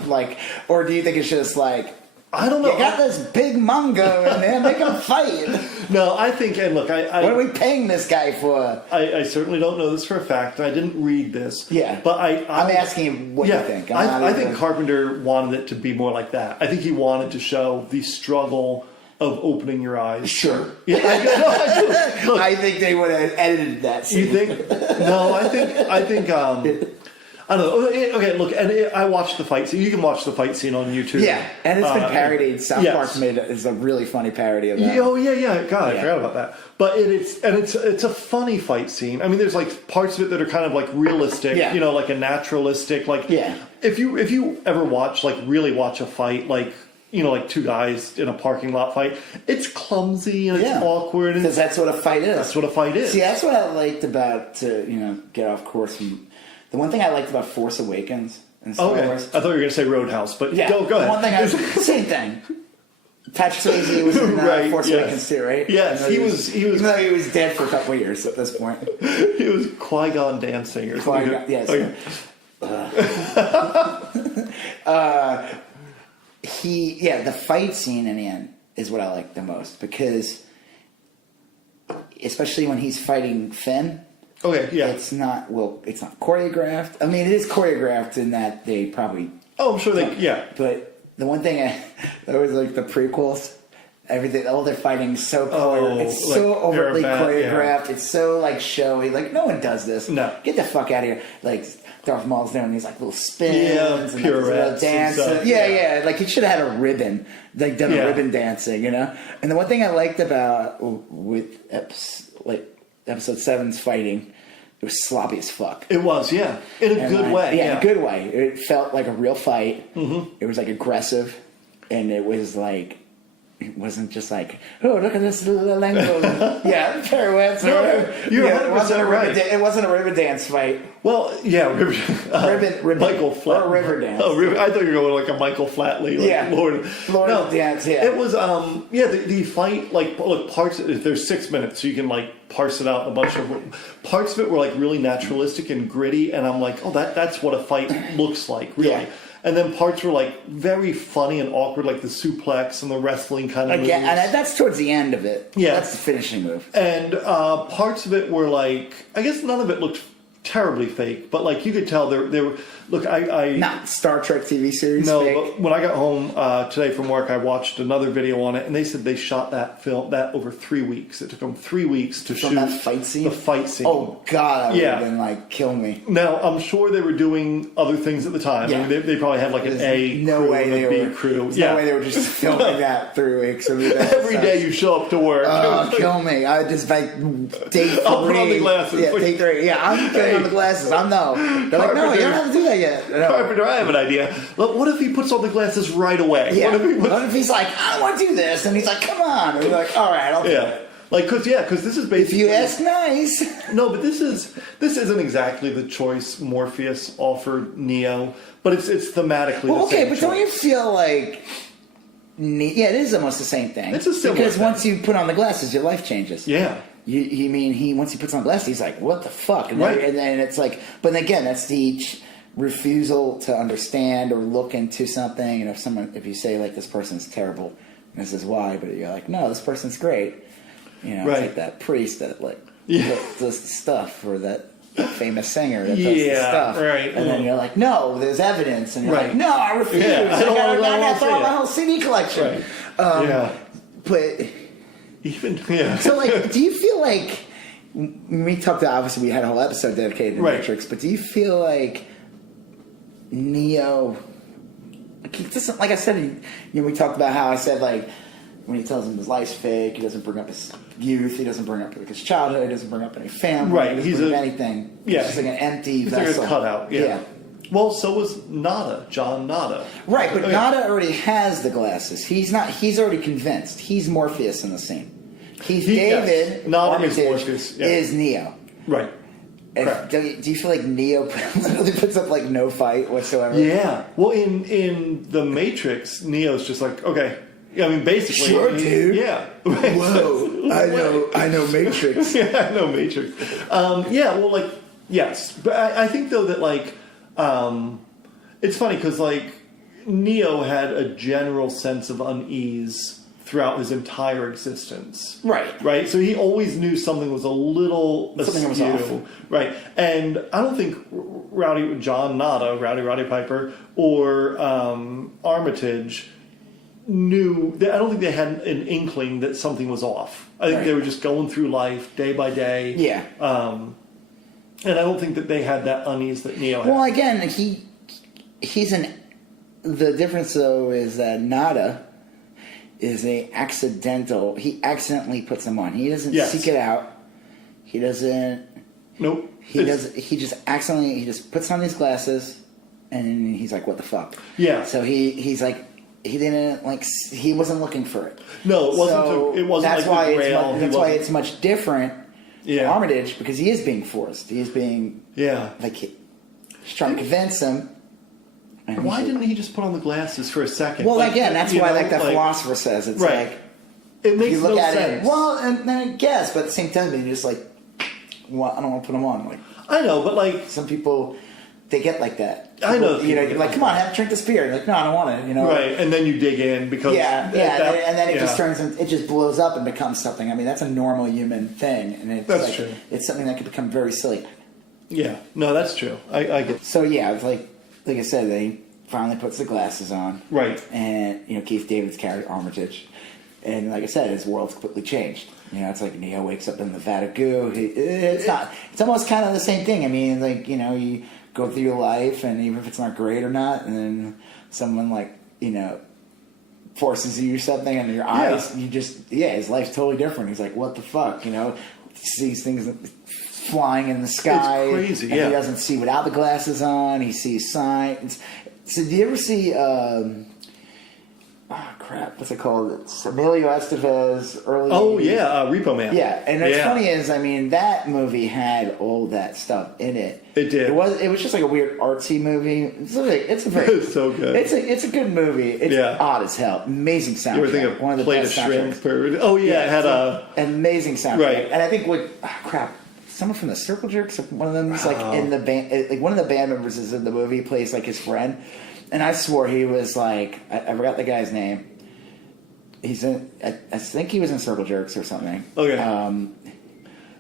or do you think it's just like, I don't know. you got this big Mongo in there, make him fight. No, I think, and look, What are we paying this guy for? I certainly don't know this for a fact. I didn't read this. Yeah. But I'm asking you what you think. I think Carpenter wanted it to be more like that. I think he wanted to show the struggle of opening your eyes. Sure. Yeah, I do. Look, I think they would have edited that scene. you think? No, I think. I don't know. Okay, look, and I watched the fight scene. You can watch the fight scene on YouTube. Yeah, and it's been parodied. South yes. Park made it. It's a really funny parody of that. Oh yeah. God, I forgot about that. But it's a funny fight scene. I mean, there's like parts of it that are kind of like realistic. Yeah. You know, like a naturalistic. Like if you ever really watch a fight, like, you know, like two guys in a parking lot fight, it's clumsy and it's awkward. Because that's what a fight is. That's what a fight is. See, that's what I liked about, get off course from... The one thing I liked about Force Awakens and Star Wars... I thought you were going to say Roadhouse, but go ahead. The one thing same thing. Patrick Swayze was in Force Awakens too, right? Yes, he was... Even though he was dead for a couple of years at this point. He was Qui-Gon dancing or something. Yes. Okay. The fight scene in the end is what I like the most, because especially when he's fighting Finn. Okay, yeah. It's not choreographed. I mean, it is choreographed in that they probably... Oh, I'm sure But the one thing that was like the prequels, everything, all their fighting is so it's like so overtly choreographed. Yeah. It's so like showy. Like, no one does this. No. Get the fuck out of here. Like, Darth Maul's doing these like little spins and pirouettes dances. And Yeah. Like, he should have had a ribbon. Like, done a ribbon dancing, you know? And the one thing I liked about with Episode 7's fighting, it was sloppy as fuck. It was, in a good way. Yeah, in a good way. It felt like a real fight. Mm-hmm. It was like aggressive, and it was like, it wasn't just like, oh, look at this little angle. Pirouettes. No, you're 100% right. It wasn't a river dance fight. Well, ribbon. Michael Flat. Or a river dance. Oh, I thought you were going like a Michael Flatley. Lord dance, It was, the fight, like, look, there's 6 minutes, so you can, like, parse it out in a bunch of... Parts of it were, like, really naturalistic and gritty, and I'm like, oh, that's what a fight looks like, really. Yeah. And then parts were, like, very funny and awkward, like the suplex and the wrestling kind of moves. And that's towards the end of it. Yeah. That's the finishing move. And parts of it were, like... I guess none of it looked terribly fake, but, like, you could tell they were... Look, I not Star Trek TV series. No, fake. but when I got home today from work, I watched another video on it, and they said they shot that over 3 weeks. It took them 3 weeks to shoot that fight scene. The fight scene. Oh God, I would have been like, kill me. Now I'm sure they were doing other things at the time. Yeah. I mean, they probably had like an A crew and a B crew. No way they were just filming that 3 weeks. I mean, every day you show up to work. Kill me. I just like day 3. I'll put on the glasses. Yeah, day 3. Yeah, I'm putting on the glasses. I'm no. They're like, no, you don't have to do that yet. No. Carpenter, I have an idea. Look, what if he puts on the glasses right away? Yeah. What if he's like, I don't want to do this, and he's like, come on, and we're like, all right, I'll do it. Like, because this is basically... If you ask nice. No, but this isn't exactly the choice Morpheus offered Neo, but it's thematically the same but choice. don't you feel like... Yeah, it is almost the same thing. It's a similar Because thing. Once you put on the glasses, your life changes. Yeah. Once he puts on glasses, he's like, what the fuck? And, right. then it's like... But then again, that's each refusal to understand or look into something. And if you say, like, this person's terrible, and this is why, but you're like, no, this person's great. Right. It's like that priest that, like, does the stuff, or that famous singer that does the stuff. Right. And then you're like, no, there's evidence. And you're like, no, I refuse. Yeah, I got to throw my whole CD collection. Right. But... So, like, do you feel like... We talked about, obviously, we had a whole episode dedicated to Matrix, but do you feel like Neo... Like I said, we talked about how I said, like, when he tells him his life's fake, he doesn't bring up his youth, he doesn't bring up his childhood, he doesn't bring up any family, right. he doesn't bring up anything. Yeah. He's just like an empty vessel. He's like a cutout, yeah. Well, so was Nada, John Nada. Right, but Nada already has the glasses. He's already convinced. He's Morpheus in the scene. Keith David, not his Armitage, voice, is Neo. Right. And do you feel like Neo literally puts up like no fight whatsoever? Yeah. Well, in the Matrix, Neo's just like, okay. I mean, basically. Sure, dude. Yeah. Whoa. I know Matrix. Yeah, I know Matrix. Yeah. Well, like, yes, but I think though that like, it's funny because like Neo had a general sense of unease throughout his entire existence. Right. So he always knew something was a little something was off. Right. And I don't think Rowdy Piper, or Armitage knew. I don't think they had an inkling that something was off. I think they were just going through life day by day. Yeah. And I don't think that they had that unease that Neo had. Well, again, he's an. The difference though is that Nada is a accidental. He accidentally puts them on. He doesn't seek it out. He doesn't. Nope. He does. He just accidentally. He just puts on these glasses, and he's like, "What the fuck?" Yeah. So he's like, he didn't like. He wasn't looking for it. No, it wasn't. So it wasn't. That's like why. that's why it's much different. Yeah. Armitage, because he is being forced. He is being. Yeah. Like he's trying to convince him. Why didn't he just put on the glasses for a second? Well, like, again, that's why, like that philosopher says, it's like it makes you look no at sense. it. Well, and then I guess, but at the same time, you're just like, well, I don't want to put them on. Like I know, but like some people, they get like that. People, I know, you're like, come on, drink this beer. You're like, no, I don't want it. Right, and then you dig in because and then it just turns, it just blows up and becomes something. I mean, that's a normal human thing, and it's that's true. It's something that could become very silly. Yeah, no, that's true. I get. So yeah, it's like I said, they finally puts the glasses on. Right. And, Keith David's carried Armitage. And like I said, his world's completely changed. It's like Neo wakes up in the vat of goo. It's almost kind of the same thing. I mean, like, you go through your life, and even if it's not great or not, and then someone, like, forces you something, and your eyes, you just, his life's totally different. He's like, what the fuck, sees things flying in the sky. It's crazy, and he doesn't see without the glasses on. He sees signs. So, do you ever see? What's it called? It's Emilio Estevez early. Oh yeah, Repo Man. Yeah, and what's funny is, I mean, that movie had all that stuff in it. It did. It was just like a weird artsy movie. It's so good. It's a good movie. It's odd as hell. Amazing soundtrack. You ever think of one of the Plate best of soundtracks. Shrimp? Oh yeah, it had an amazing soundtrack. Right. And I think someone from the Circle Jerks, one of them is like in the band. Like one of the band members is in the movie, plays like his friend, and I swore he was like I forgot the guy's name. He's in. I think he was in Circle Jerks or something. Okay.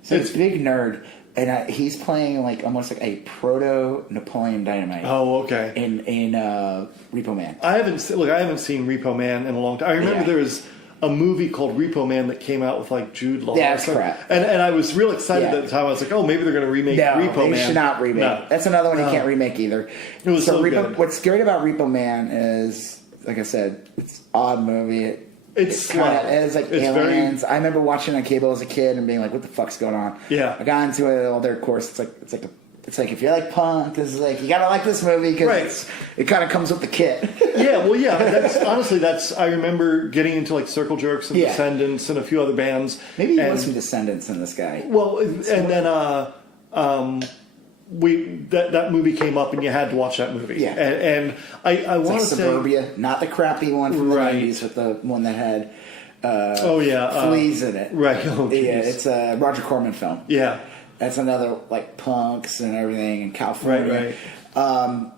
So it's big nerd, and he's playing like almost like a proto Napoleon Dynamite. Oh, okay. In Repo Man. I haven't seen Repo Man in a long time. I remember there was a movie called Repo Man that came out with like Jude Law. That's crap. And I was real excited at the time. I was like, oh, maybe they're going to remake Repo Man. They should not remake. No. That's another one you can't remake either. It was so good. What's great about Repo Man is, like I said, it's an odd movie. It's like aliens. I remember watching it on cable as a kid and being like, "What the fuck's going on?" Yeah, I got into it all there. Of course, it's like if you like punk, it's like you gotta like this movie because it kind of comes with the kit. That's I remember getting into like Circle Jerks and Descendants and a few other bands. Maybe you was some Descendants in this guy. Well, and then that movie came up and you had to watch that movie. Yeah, and I want to say Suburbia, not the crappy one from the 90s, but the one that had fleas in it. Right. Oh, yeah, it's a Roger Corman film. Yeah. That's another, like, punks and everything in California. Right.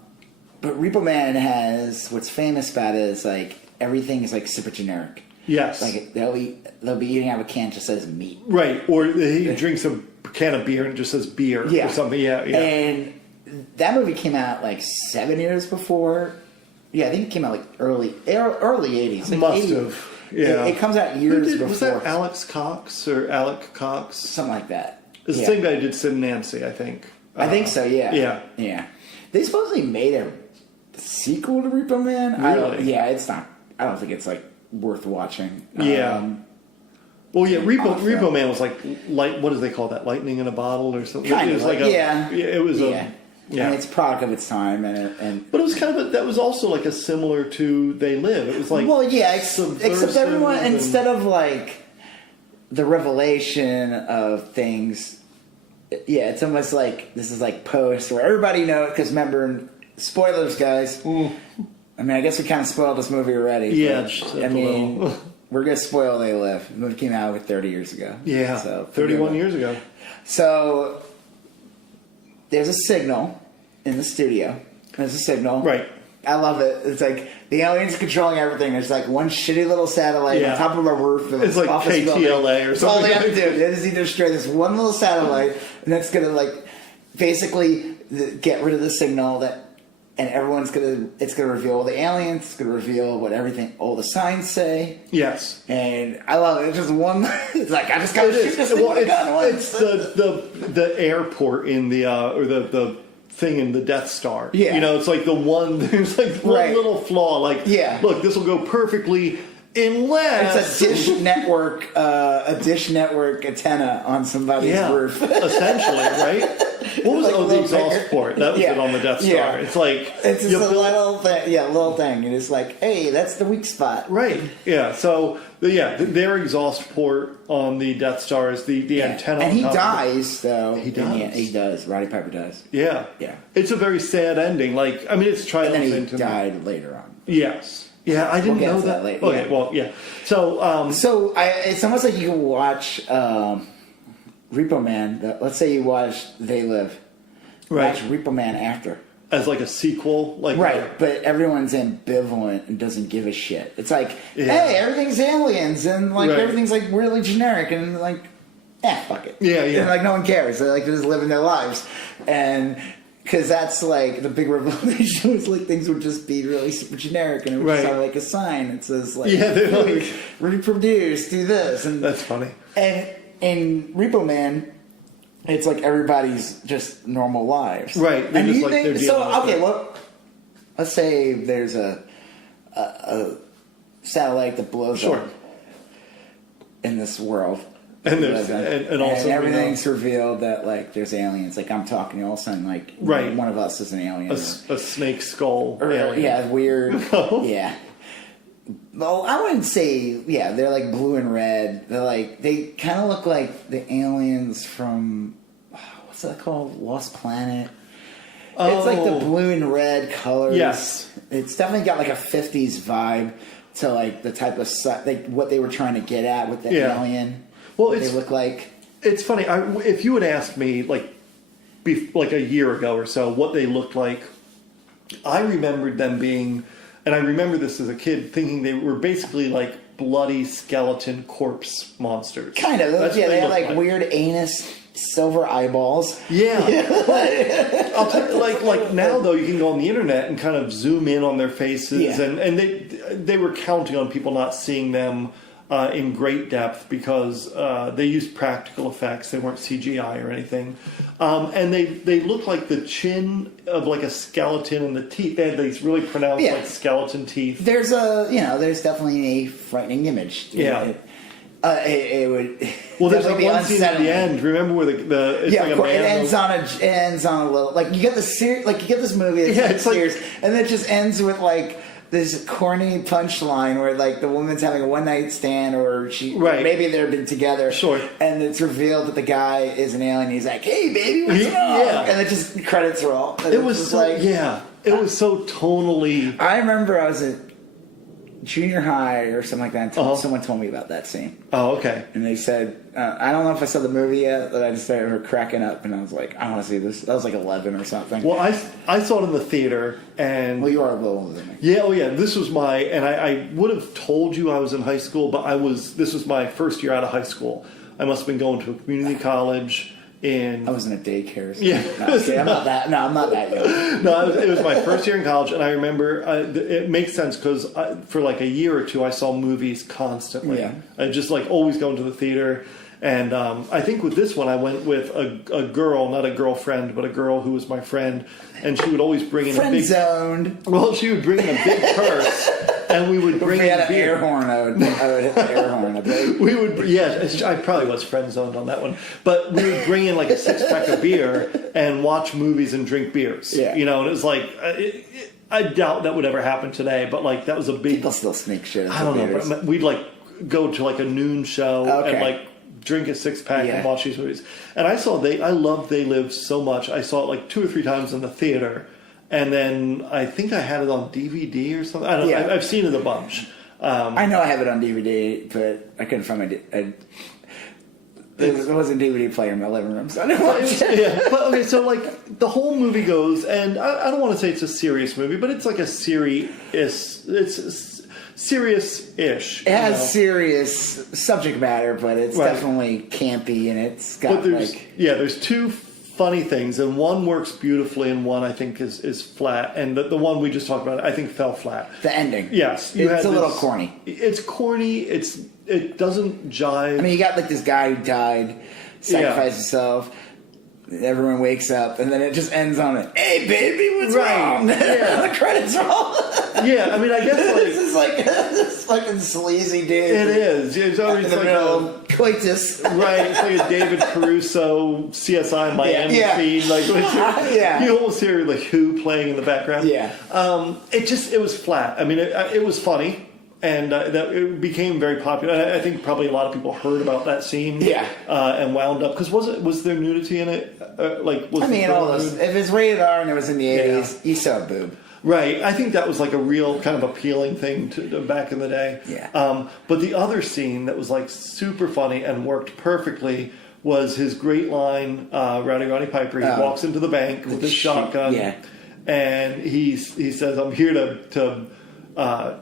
But Repo Man has, what's famous about it is, like, everything is, like, super generic. Yes. Like, they'll be eating out of a can that just says meat. Right. Or he drinks a can of beer and it just says beer or something. Yeah. And that movie came out, like, 7 years before. Yeah, I think it came out, like, early 80s. Like Must have. Yeah. It comes out years before. Was that Alex Cox or Alec Cox? Something like that. It's the same guy who did Sid and Nancy, I think. I think so, yeah. Yeah. They supposedly made a sequel to Repo Man. Really? It's not. I don't think it's like worth watching. Yeah. Repo Man was like what do they call that? Lightning in a bottle or something. Kind it was of it was and it's a product of its time, but it was kind of that was also like a similar to They Live. It was like except everyone instead of like the revelation of things. Yeah, it's almost like this is like post where everybody knows, because remember, spoilers, guys. I mean, I guess we kind of spoiled this movie already. Yeah, I mean, we're gonna spoil They Live. The movie came out 30 years ago. Yeah, so 31 years ago. So there's a signal in the studio. There's a signal. Right. I love it. It's like the aliens controlling everything. There's like one shitty little satellite on top of a roof. It's like KTLA or something. That's all they have to do. They just need to destroy this one little satellite, and that's gonna like basically get rid of the signal that, and everyone's gonna. It's gonna reveal all the aliens. It's gonna reveal what all the signs say. Yes. And I love it. It's just one. It's like I just gotta shoot this thing with a gun once. It's the airport in the or the thing in the Death Star. Yeah. You know, it's like there's like one little flaw. Like, look, this will go perfectly unless it's a dish network antenna on somebody's roof. Essentially, right? What was like the exhaust port? That was it on the Death Star. Yeah. It's like it's just a little thing. Yeah, little thing. And it's like, hey, that's the weak spot. Right. Yeah. So their exhaust port on the Death Star is the antenna. And he dies, though. He does. He does. Roddy Piper does. Yeah. Yeah. It's a very sad ending. Like, I mean, it's triumphant. And then he died later on. Yes. Yeah, I didn't know that. Later. Okay. Well, yeah. So it's almost like you can watch Repo Man. Let's say you watch They Live. Right. Watch Repo Man after. As like a sequel, like right, but everyone's ambivalent and doesn't give a shit. It's like, hey, everything's aliens and like everything's like really generic and like, fuck it. Yeah. And like no one cares. They're like just living their lives, and because that's like the big revelation was like things would just be really super generic and it would just have like a sign that says like, reproduce, do this, and that's funny. And in Repo Man, it's like everybody's just normal lives, right? And you think so? Okay, well, let's say there's a satellite that blows up in this world, and also everything's revealed that like there's aliens. Like I'm talking to all of a sudden, like one of us is an alien, a snake skull, alien. Weird, Well, I wouldn't say, they're like blue and red. They're like, they kind of look like the aliens from, what's that called? Lost Planet. Oh. It's like the blue and red colors. Yes. It's definitely got like a 50s vibe to like the type of, like what they were trying to get at with the alien. Well, they look like. It's funny. If you had asked me like a year ago or so what they looked like, I remembered them being... And I remember this as a kid thinking they were basically like bloody skeleton corpse monsters. Kind of. They had like weird anus, silver eyeballs. Yeah. I'll tell you, like now though, you can go on the internet and kind of zoom in on their faces, and they were counting on people not seeing them in great depth because they used practical effects. They weren't CGI or anything. And they look like the chin of like a skeleton and the teeth. They had these really pronounced like skeleton teeth. There's there's definitely a frightening image. Yeah. It would. Well, there's like one scene at the end. Remember where it's like a man it ends on a little like you get this movie. It's serious, and it just ends with like this corny punchline where like the woman's having a one night stand or maybe they've been together. Sure. And it's revealed that the guy is an alien. He's like, "Hey, baby, what's wrong?" Yeah. And it just credits roll. It was so, it was so tonally. I remember I was at junior high or something like that. And someone told me about that scene. Oh, okay. And they said, I don't know if I saw the movie yet, but I just started cracking up, and I was like, I want to see this. That was like 11 or something. Well, I saw it in the theater, and well, you are a little older than me. Yeah, this was and I would have told you I was in high school, but this was my first year out of high school. I must have been going to a community college. I was in a daycare. So yeah, I'm not that. No, I'm not that young. No, it was my first year in college, and I remember it makes sense because for like a year or two, I saw movies constantly. Yeah, I just like always going to the theater, and I think with this one, I went with a girl, not a girlfriend, but a girl who was my friend, and she would always bring in friend zoned. Well, she would bring in a big purse. And we would bring in an air horn. I would hit the air horn. We would, I probably was friend zoned on that one. But we would bring in like a 6-pack of beer and watch movies and drink beers. Yeah. And it was like, I doubt that would ever happen today. But like that was a big. People still sneak shit. I don't know. But we'd like go to like a noon show and like drink a 6-pack Yeah. and watch these movies. And I loved They Live so much. I saw it like 2 or 3 times in the theater. And then I think I had it on DVD or something. I don't know. I've seen it a bunch. I know I have it on DVD, but I couldn't find my... There was a DVD player in my living room, so I didn't watch it. Yeah, but okay, so like the whole movie goes, and I don't want to say it's a serious movie, but it's like a it's serious-ish. It has serious subject matter, but it's definitely campy, and it's got there's 2 funny things, and one works beautifully, and one I think is flat, and the one we just talked about I think fell flat. The ending, yes, it's a little corny. It's corny. It doesn't jive. I mean, you got like this guy who died, sacrificed himself. Everyone wakes up, and then it just ends on it. Hey, baby, what's wrong? Yeah. The credits roll. Yeah, I mean, I guess this is like this fucking sleazy dude. It is. It's always in the like middle of coitus. Right, it's like a David Caruso CSI Miami scene. Like, you almost hear like Who playing in the background. Yeah. It was flat. I mean, it was funny. And it became very popular. I think probably a lot of people heard about that scene, and wound up because was there nudity in it? All those. If it's rated R and it was in the 80s, you saw a boob. Right. I think that was like a real kind of appealing thing to back in the day. Yeah. But the other scene that was like super funny and worked perfectly was his great line, Rowdy Roddy Piper. He walks into the bank with his shotgun, and he says, "I'm here to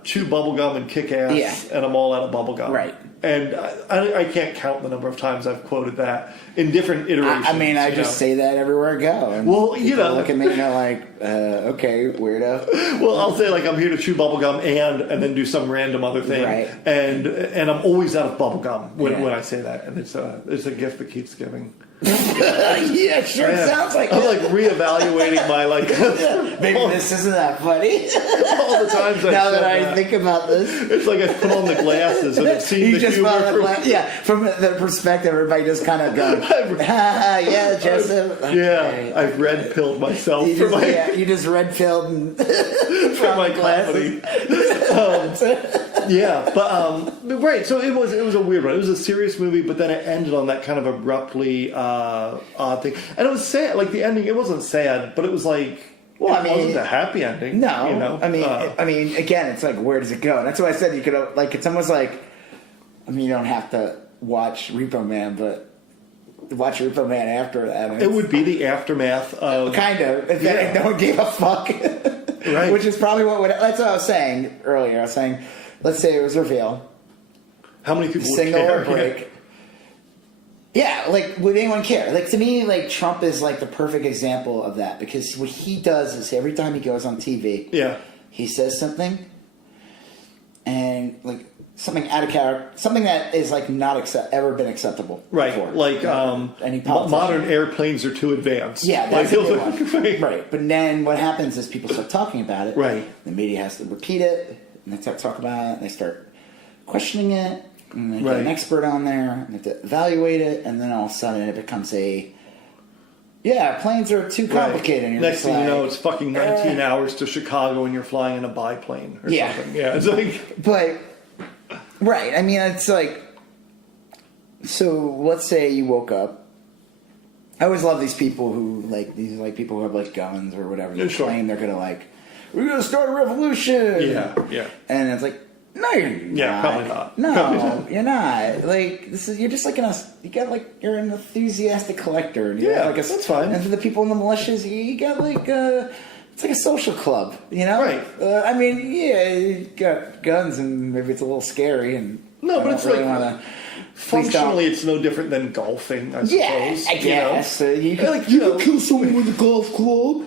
chew bubblegum and kick ass, and I'm all out of bubblegum." Right. And I can't count the number of times I've quoted that in different iterations. I mean, I just say that everywhere I go. And well, look at me and they're like, okay, weirdo. Well, I'll say like I'm here to chew bubblegum and then do some random other thing. Right. And I'm always out of bubblegum when I say that. And it's a gift that keeps giving. Yeah, sure sounds like I'm it. like reevaluating my maybe this isn't that funny. All the times now that I think about this, it's like I put on the glasses and I've seen the humor. From the perspective, everybody just kind of goes, yeah, Joseph. Okay. I've red pilled myself you just red pilled for my glasses. Right. So it was a weird one. It was a serious movie, but then it ended on that kind of abruptly odd thing, and it was sad. Like the ending, it wasn't sad, but it was like, it wasn't a happy ending. No, you know? I mean, again, it's like, where does it go? And that's why I said you could like. It's almost like, I mean, you don't have to watch Repo Man, but watch Repo Man after that. It would be the aftermath of kind of. If no one gave a fuck, right? Which is probably that's what I was saying earlier. I was saying, let's say it was reveal. How many people would single care? Or break? Yeah, like, would anyone care? Like, to me, like, Trump is, like, the perfect example of that. Because what he does is every time he goes on TV, he says something, and, like, something out of character, something that is, like, not ever been acceptable before. Like, modern airplanes are too advanced. Yeah, that's one. Right. But then what happens is people start talking about it. Right. The media has to repeat it, and they start talking about it, and they start questioning it. And they get an expert on there, and they have to evaluate it, and then all of a sudden it becomes planes are too complicated. And you're next thing you know, it's fucking 19 hours to Chicago, and you're flying in a biplane or something. Yeah, it's like... But, right, I mean, it's like... So, let's say you woke up. I always love these people who, like, people who have, like, guns or whatever. They claim they're gonna, like, we're gonna start a revolution! Yeah. And it's like, no, you're not. Yeah, probably not. No, probably not. You're not. Like, you're just like you're an enthusiastic collector. And that's fine. And for the people in the militias, you got like, it's like a social club, you know? Right. I mean, you got guns and maybe it's a little scary and... No, but it's really like... Functionally, it's no different than golfing, I suppose. Yeah, I guess. You can kill someone with a golf club.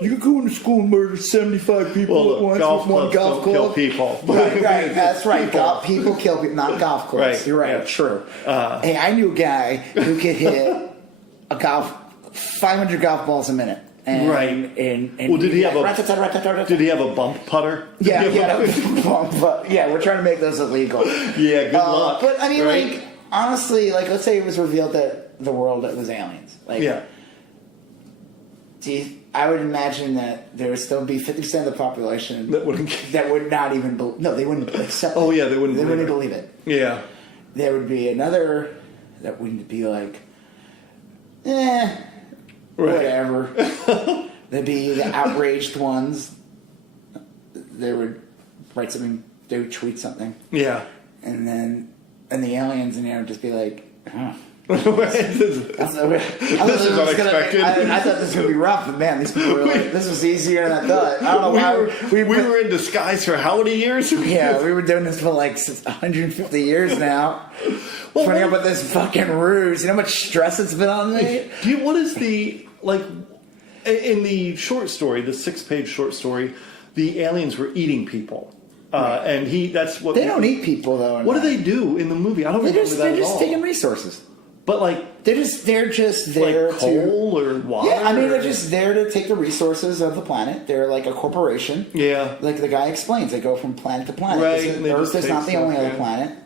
You can go into school and murder 75 people at once with one golf club. Kill people. Right, that's right. People kill people, not golf clubs. Right. You're right, true. Hey, I knew a guy who could hit 500 golf balls a minute. And, did he have a bump putter? Yeah, we're trying to make those illegal. Yeah, good luck. But I mean, like, honestly, like, let's say it was revealed that the world was aliens. Like, I would imagine that there would still be 50% of the population that would not even they wouldn't accept it. Oh yeah, they wouldn't believe it. Yeah. There would be another that wouldn't be like, Right. whatever. They'd be the outraged ones. They would write something, they would tweet something. Yeah. And the aliens in there would just be like, huh. This is unexpected. I thought this was going to be rough, but man, these people were like, this was easier than I thought. I don't know why. We were in disguise for how many years? Yeah, we were doing this for like 150 years now. Putting up with this fucking ruse. You know how much stress it's been on me? What is the, like, in the short story, the 6-page short story, the aliens were eating people. And that's what... They don't eat people, though. What do they do in the movie? I don't remember that at all. They're just taking resources. But like they're just there like coal or water. Yeah, I mean they're just there to take the resources of the planet. They're like a corporation. Yeah, like the guy explains, they go from planet to planet. Right, Earth is not the only other planet.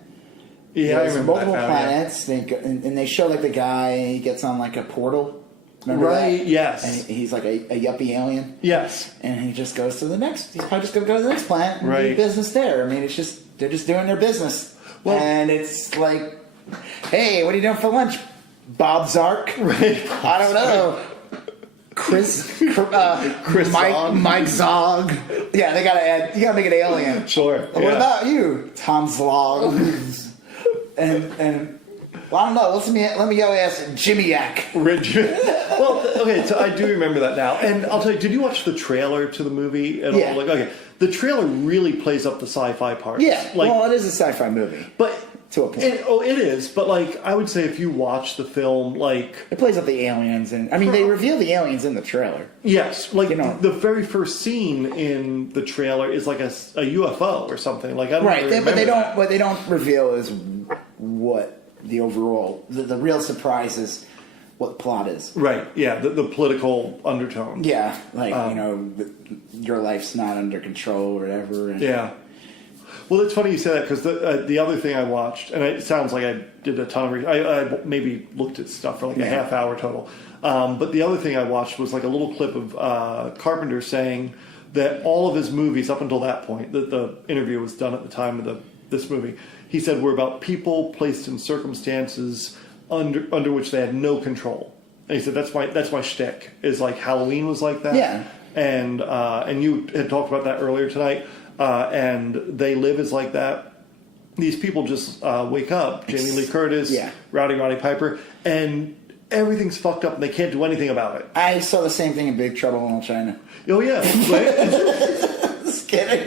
Yeah, I remember multiple that planets. They go, and they show like the guy he gets on like a portal. Remember right? That? Yes. And he's like a yuppie alien. Yes. And he just goes to the next. He's probably just going to go to the next planet and do right. business there. I mean, they're just doing their business. Well, and it's like, hey, what are you doing for lunch? Bob Zark? Right. I don't know. Chris Mike Zog. Yeah, they gotta add. You gotta make an alien. Sure. What about you, Tom Zlog? and well, I don't know. Let me go ask Jimmy Yak. Well, okay. So I do remember that now, and I'll tell you. Did you watch the trailer to the movie at all? Like, okay, the trailer really plays up the sci-fi part. Yeah. Like, well, it is a sci-fi movie, but. To a point. It is, but like I would say, if you watch the film, like it plays up the aliens, and I mean they reveal the aliens in the trailer. Yes, like the very first scene in the trailer is like a UFO or something. Like I don't right, really but they don't. What they don't reveal is what the overall, the real surprise is. What the plot is. Right. Yeah. The political undertone. Yeah, like your life's not under control or whatever. And, yeah. Well, it's funny you say that because the other thing I watched, and it sounds like I did a ton of research. I maybe looked at stuff for like a half hour total. But the other thing I watched was like a little clip of Carpenter saying that all of his movies up until that point, that the interview was done at the time of this movie, he said were about people placed in circumstances under which they had no control. And he said that's my shtick. Is like Halloween was like that. Yeah. And you had talked about that earlier tonight. And They Live is like that. These people just wake up, Jamie Lee Curtis, Rowdy Piper, and everything's fucked up and they can't do anything about it. I saw the same thing in Big Trouble in Little China. Oh, yeah. Right? Just kidding.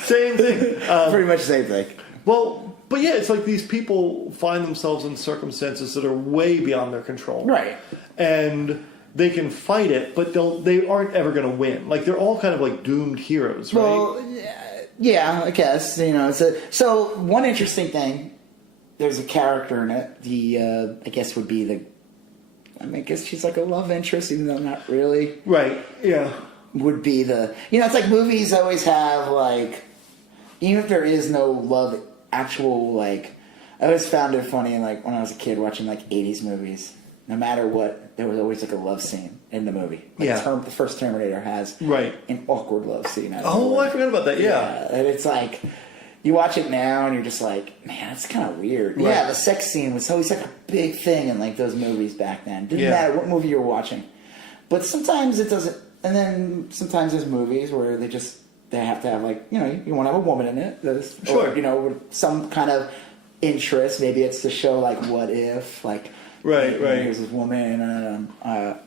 Same thing. Pretty much the same thing. Well, but yeah, it's like these people find themselves in circumstances that are way beyond their control. Right. And they can fight it, but they aren't ever going to win. Like they're all kind of like doomed heroes, right? Well, yeah, I guess so. One interesting thing, there's a character in it. I guess would be I guess she's like a love interest, even though not really. Right. Yeah. Would be it's like movies always have like, even if there is no love, actual like. I always found it funny, like when I was a kid watching like 80s movies. No matter what, there was always like a love scene in the movie. Like the first Terminator has an awkward love scene. Oh, I forgot about that. Yeah, and it's like you watch it now and you're just like, man, it's kind of weird. Right. Yeah, the sex scene was always like a big thing in like those movies back then. Didn't matter what movie you were watching, but sometimes it doesn't. And then sometimes there's movies where they have to have like you want to have a woman in it, or with some kind of interest. Maybe it's to show like what if like. Right. Here's this woman, well,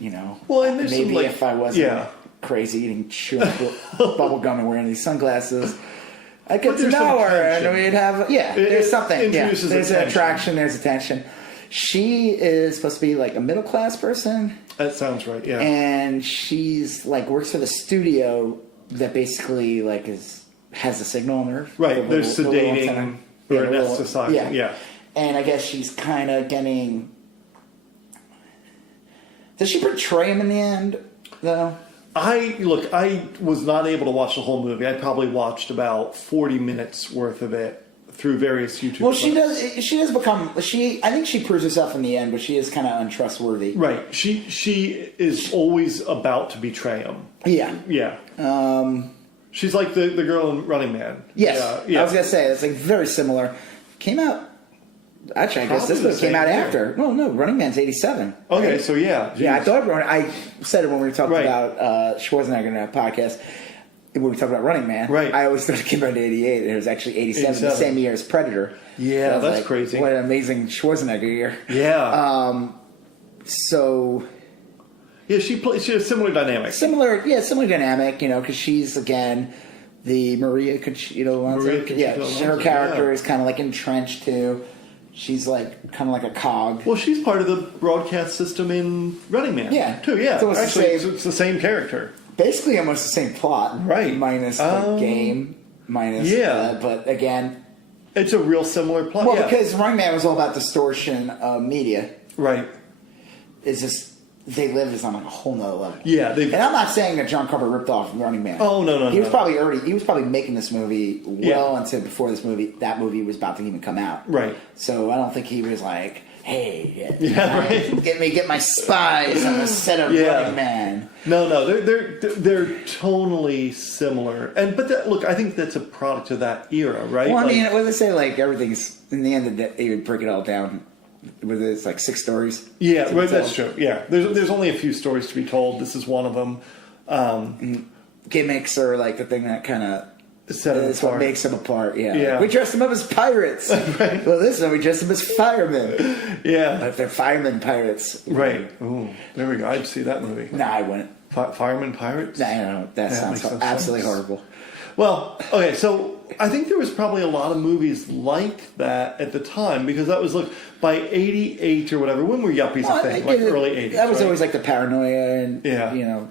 and maybe some, if I wasn't crazy eating, chewing bubblegum and wearing these sunglasses, I'd get to know her, and we'd have, there's something. There's an attraction, there's attention. She is supposed to be like a middle class person. That sounds right, yeah. And she's like, works for the studio that basically like has a signal on her. Right, there's sedating or anesthetizing, yeah. And I guess she's kind of getting... Does she portray him in the end, though? I was not able to watch the whole movie. I probably watched about 40 minutes worth of it through various YouTube clips. She does become... I think she proves herself in the end, but she is kind of untrustworthy. Right. She is always about to betray him. Yeah. Yeah. She's like the girl in Running Man. Yes. I was going to say, it's like very similar. Came out... Actually, I guess this one came out after. Well, no, Running Man's 87. Okay, right? so yeah. Yeah, I thought I said it when we were talking about Schwarzenegger in that podcast. When we talked about Running Man, right. I always thought it came out in 88. It was actually 87, the same year as Predator. Yeah, so that's like, crazy. What an amazing Schwarzenegger year. Yeah. So... Yeah, she has a similar dynamic. Similar dynamic, because she's, again, the Maria Conchita. Her character is kind of like entrenched, too. She's like kind of like a cog. Well, she's part of the broadcast system in Running Man. Yeah. Too, yeah. So it's the same character. Basically almost the same plot. Right. Minus the game. Minus but again... It's a real similar plot. Well, because Running Man was all about distortion of media. Right. It's just... They Live is on like a whole nother level. Yeah, and I'm not saying that John Carpenter ripped off Running Man. Oh no, he was probably making this movie well into before that movie was about to even come out. Right. So I don't think he was like, hey, right. get my spies on the set of Running Man. No, they're tonally similar, look, I think that's a product of that era, right? Well, I mean, what they say, like everything's in the end of the day, you would break it all down. It's like 6 stories. Yeah, right. That's true. Yeah, there's only a few stories to be told. This is one of them. Gimmicks are like the thing that kind of is what makes them apart. Yeah. We dressed them up as pirates. Right. Well, this one we dressed them as firemen. Yeah, but if they're firemen pirates. Right. Ooh, there we go. I'd see that movie. No, I wouldn't. Firemen pirates. No, that sounds absolutely horrible. Well, okay, so I think there was probably a lot of movies like that at the time because that was by 88 or whatever. When were yuppies a thing? Like early 80s. That was always like the paranoia and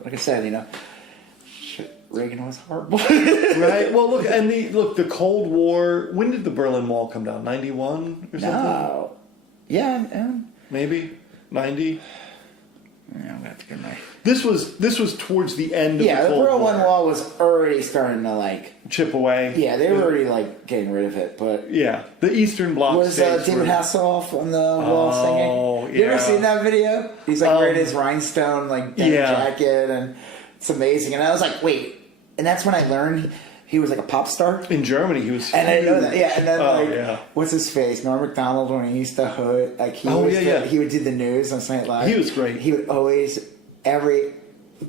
like I said, Reagan was horrible. Right. Well, look, and the Cold War. When did the Berlin Wall come down? 91 or something? No. Yeah. Maybe 90. Yeah, I'm gonna have to get my. This was towards the end of the Cold War. The Berlin Wall was already starting to chip away. Yeah, they were already getting rid of it, but the Eastern Bloc was David Hasselhoff on the wall singing. Oh, yeah. You ever seen that video? He's wearing his rhinestone denim jacket, and it's amazing. And I was like, wait, and that's when I learned he was like a pop star in Germany. He was, and I didn't know that. Yeah, and then what's his face? Norm Macdonald when he used to hood, he would do the news on Saturday Night Live. He was great. He would always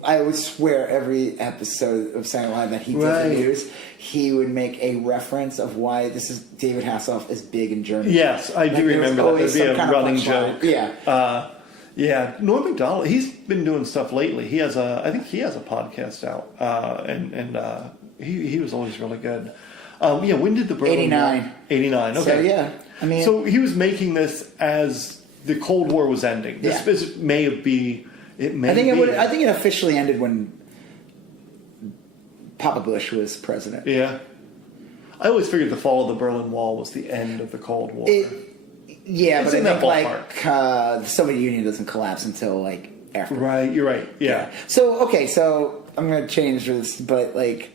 I would swear every episode of Saturday Night Live that he did the news, he would make a reference of why David Hasselhoff is big in Germany. Yes, I do remember that. There'd be a running joke. Yeah. Yeah, Norm Macdonald. He's been doing stuff lately. I think he has a podcast out, and he was always really good. When did the Berlin 89. 89. Okay. So so he was making this as the Cold War was ending. This may be. I think it officially ended when Papa Bush was president. Yeah. I always figured the fall of the Berlin Wall was the end of the Cold War. But I think the Soviet Union doesn't collapse until after. Right, you're right. Yeah. So I'm going to change this, but I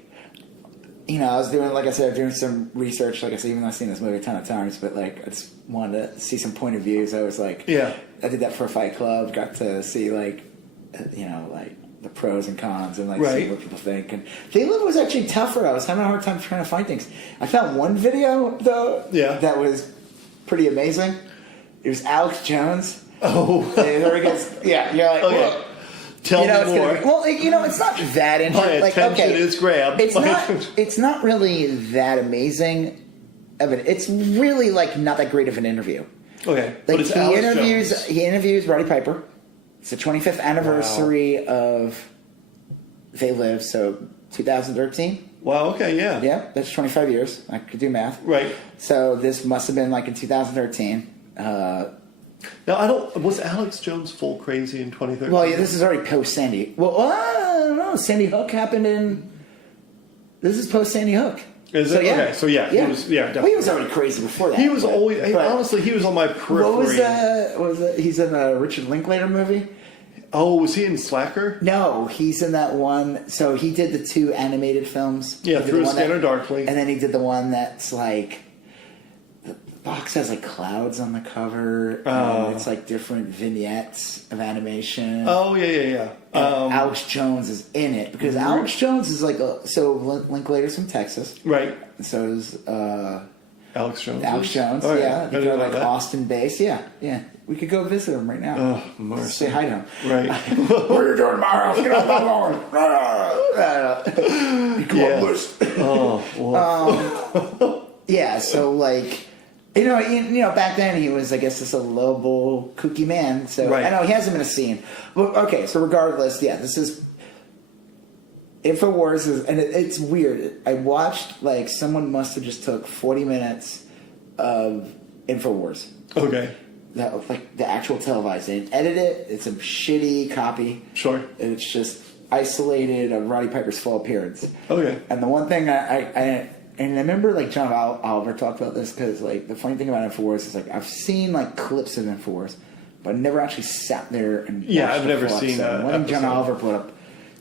was doing, like I said, doing some research. Like I said, even though I've seen this movie a ton of times, but I just wanted to see some point of views. I was I did that for Fight Club. Got to see the pros and cons and see what people think. And They Live was actually tougher. I was having a hard time trying to find things. I found one video though that was pretty amazing. It was Alex Jones. Oh, you're like, okay. Tell me more. It's not that interesting. My attention is grabbed. It's not really that amazing. It's really not that great of an interview. Okay, but it's he interviews Roddy Piper. It's the 25th anniversary of They Live, so 2013. Wow. Okay. Yeah. Yeah, that's 25 years. I could do math. Right. So this must have been in 2013. Now was Alex Jones full crazy in 2013? Well, this is already post Sandy. Well, I don't know. Sandy Hook happened in. This is post Sandy Hook. Is it? Okay. So he was definitely. Well, he was already crazy before that. He was always honestly he was on my periphery. What was that? He's in a Richard Linklater movie. Oh, was he in Slacker? No, he's in that one. So he did the 2 animated films. Yeah, Through Scanner Darkly. And then he did the one that's the box has clouds on the cover. And it's different vignettes of animation. Oh, yeah. Alex Jones is in it because Alex Jones is so Linklater's from Texas. Right. And so is Alex Jones. Alex Jones, Oh, yeah. I They're didn't know like that. Austin based. Yeah, yeah. We could go visit him right now. Oh, mercy. Say hi to him. Right. What are you doing in my house? Get off my lawn. Columbus. Oh, well. Yeah, so like, you know, back then he was, I guess, just a lovable, kooky man. So Right. I know he hasn't been a scene. Well, okay, so regardless, yeah, this is InfoWars is, and it's weird. I watched like someone must have just took 40 minutes of InfoWars. Okay. That, like the actual televised. They didn't edit it. It's a shitty copy. Sure. And it's just isolated of Roddy Piper's full appearance. Okay. And the one thing I remember like John Oliver talked about this because like the funny thing about InfoWars is like I've seen like clips of InfoWars, but I never actually sat there and watched I've the never full seen episode. a One thing John episode. Oliver put up,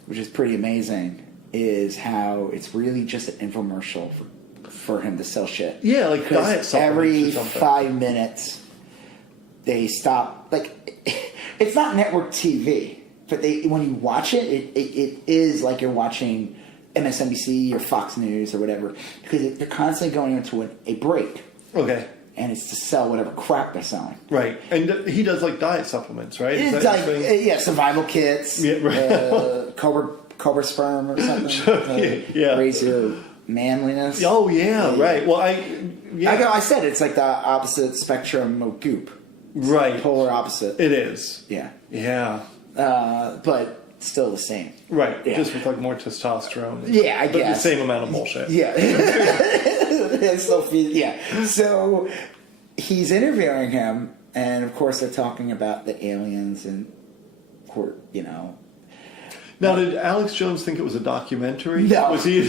which is pretty amazing, is how it's really just an infomercial for him to sell shit. Yeah, like diet Because supplements every or something. 5 minutes they stop. Like it's not network TV, but when you watch it, it is like you're watching MSNBC or Fox News or whatever, because they're constantly going into a break, Okay. and it's to sell whatever crap they're selling. Right. And he does like diet supplements, right? Is It's that like his thing? yeah, survival kits, Yeah, right. Cobra sperm or something. to yeah. raise your manliness. Oh yeah, right. Well, yeah. I said it's like the opposite spectrum of Goop. Right. Polar opposite. It is. Yeah. Yeah. But still the same. Right. Yeah. Just with like more testosterone. Yeah, I But guess. the same amount of bullshit. Yeah. It's so, yeah. So he's interviewing him, and of course they're talking about the aliens and, you know. Now, did Alex Jones think it was a documentary? No. Was he?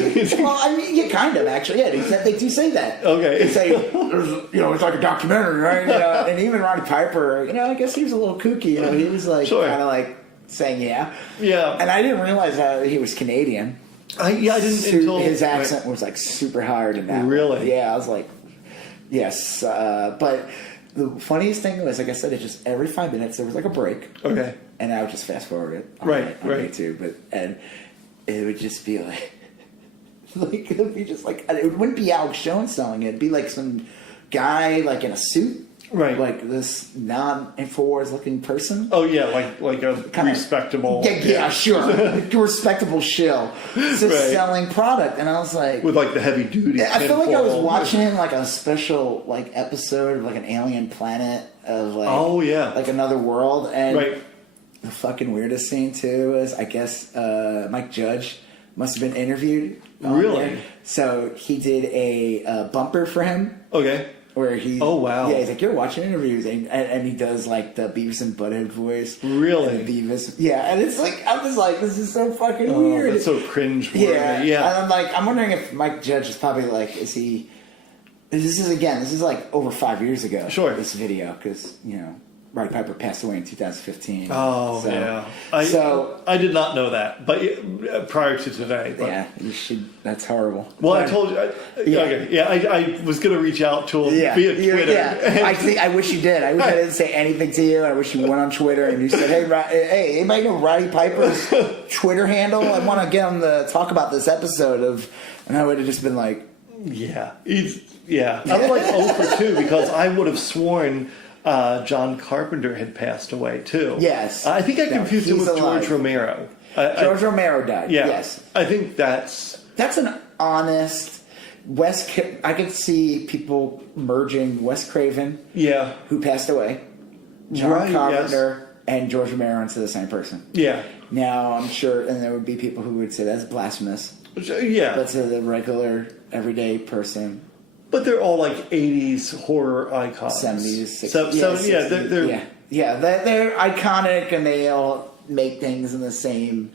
Well, I mean, yeah, kind of, actually. Yeah, they do say that. Okay. They say, it's like a documentary, right? You know, and even Roddy Piper, I guess he was a little kooky. You know, he was like, Sure. kind of like saying, yeah. Yeah. And I didn't realize how he was Canadian. I didn't until His accent was like super hard in that. Really? One. Yeah, I was like, yes. But the funniest thing was, like I said, it just every 5 minutes there was like a break. Okay. And I would just fast forward it on Right. YouTube, and it would just be like it would be just like it wouldn't be Alex Jones selling it. It'd be like some guy like in a suit, Right. Like this non-InfoWars looking person. Oh yeah, like a Kinda- respectable. Yeah, sure, respectable shill, just Right. selling product, and I was like, With like the heavy duty. I feel like I was tinfoil. watching like a special like episode of like an alien planet of like Oh, yeah. like another world, and Right. the fucking weirdest scene too is I guess Mike Judge must have been interviewed. on Really? there. So he did a bumper for him Okay. where he. Oh, wow. Yeah, he's like, you're watching interviews, and he does like the Beavis and Butthead voice. Really? And Beavis, yeah, and it's like I'm just like this is so fucking Oh, weird. that's so cringe. Yeah, Yeah. And I'm like, I'm wondering if Mike Judge is probably like, is he? This is like over 5 years ago. Sure. This video, because Roddy Piper passed away in 2015. Oh So- yeah. I did not know that, but prior to today. But, yeah, you should. That's horrible. Well, I But- told you. Yeah. Okay. Yeah. I was going to reach out to him Yeah, via Twitter. Yeah. I wish you did. I wish I didn't say anything to you. I wish you went on Twitter and you said, "Hey, anybody know Roddy Piper's Twitter handle? I want to get him to talk about this episode of." And I would have just been like, Yeah. I'm like 0 for 2 because I would have sworn John Carpenter had passed away too. Yes. I think I No, confused him he's with alive. George Romero. George Romero died. Yeah. Yes. I think that's. That's an honest I could see people merging Wes Craven, Yeah. who passed away, John Right, Carpenter, and George Romero into the same person. Yeah. Now, I'm sure, and there would be people who would say that's blasphemous. Yeah. But to the regular, everyday person, But they're all like 80s horror icons. 70s, 60s. So, yeah, 60s, they're they're iconic, and they all make things in the same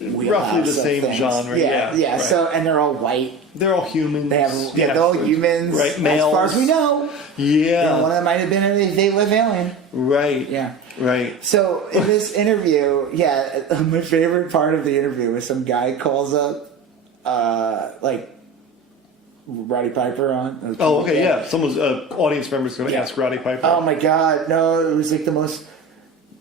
wheelhouse roughly the of same things. genre. Yeah. Yeah. Right. So, and they're all white. They're all humans. They have, they're all humans, Right, as males. far as we know. Yeah. And one of them might have been a They Live alien. Right. Yeah. Right. So in this interview, my favorite part of the interview is some guy calls up, like Roddy Piper on. Oh, okay, yeah. Someone's audience member's going to ask Roddy Piper. Oh my God, no! It was like the most.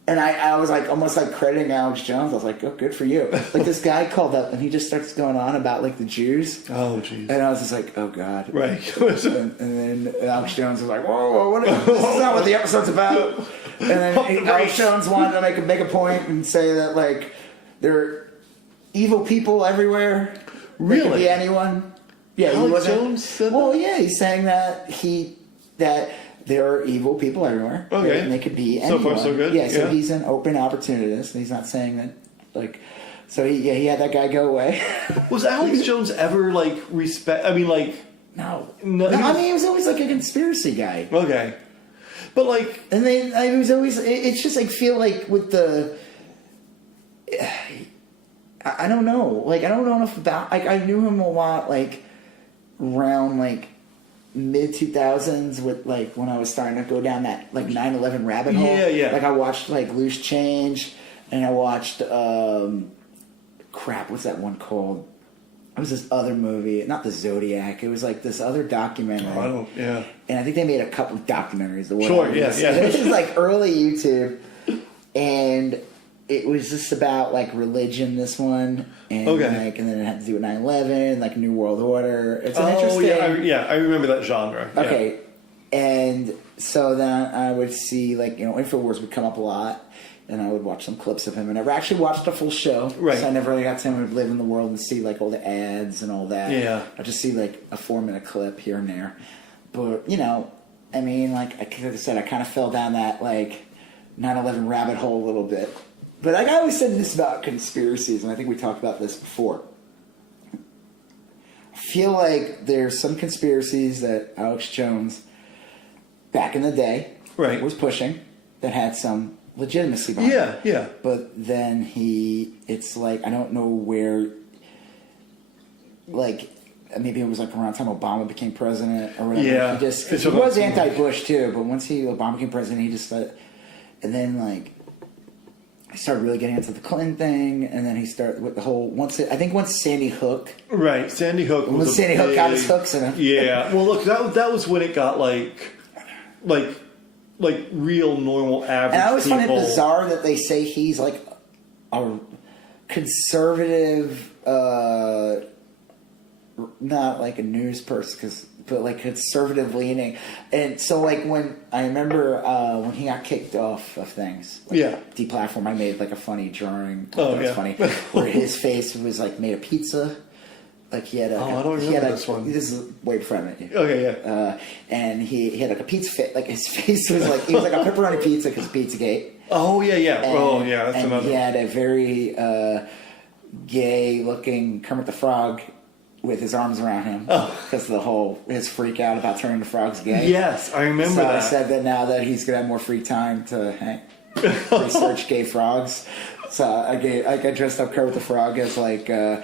And I was like almost like crediting Alex Jones. I was like, oh, good for you. Like this guy called up and he just starts going on about like the Jews. Oh, jeez. And I was just like, oh God. Right. and then Alex Jones was like, whoa, this is not what the episode's about. And then Alex Jones wanted to make a point and say that like there are evil people everywhere. Really? They could be anyone. Yeah, Alex Jones said well, that? yeah, he's saying that there are evil people everywhere. Okay. And they could be anyone. So far, so good. Yeah, so he's an open opportunist. And he's not saying that, like... So, he had that guy go away. Was Alex Jones ever, like, I mean, like... No. No, I mean, he was always, like, a conspiracy guy. Okay. But, like... And then, I was always... It's just, I feel like with the... I don't know. Like, I don't know enough about... Like, I knew him a lot, like, around, like... mid-2000s with like when I was starting to go down that like 9/11 rabbit hole. Yeah. Like I watched like Loose Change and I watched what's that one called? It was this other movie, not the Zodiac. It was like this other documentary. And I think they made a couple of documentaries. Sure, yeah. This is like early YouTube, and it was just about like religion. This one, and and then it had to do with 9/11, like New World Order. It's an interesting. I remember that genre. Okay, and so then I would see like Infowars would come up a lot, and I would watch some clips of him. I never actually watched the full show, right? So I never really got to live in the world and see like all the ads and all that. Yeah, I just see like a 4-minute clip here and there, but I mean, like I said, I kind of fell down that like 9/11 rabbit hole a little bit. But like I always said this about conspiracies, and I think we talked about this before. I feel like there's some conspiracies that Alex Jones, back in the day, was pushing that had some legitimacy behind it. Yeah. But then it's like, I don't know where, like, maybe it was like around the time Obama became president or whatever. Yeah. He was anti-Bush too, but once Obama became president, he just started, and then like, he started really getting into the Clinton thing, and then he started with the whole once Sandy Hook. Right, Sandy Hook. When Sandy Hook got his hooks in him. Yeah. Well, look, that was when it got like real normal average. And I always people. find it bizarre that they say he's like a conservative, not like a news person, but like conservative leaning. And so like when I remember when he got kicked off of things, deplatformed, I made like a funny drawing. It was funny where his face was like made of pizza. Like he had I don't remember this one. This is way before I met you. Okay, yeah. And he had like a pizza fit. Like his face was like he was like a pepperoni pizza because Pizzagate. Oh yeah. And, That's another. He had a very gay-looking Kermit the Frog with his arms around him because his freak out about turning the frogs gay. Yes, I remember that. I said that now that he's gonna have more free time to research gay frogs. So I dressed up Kermit the Frog as like you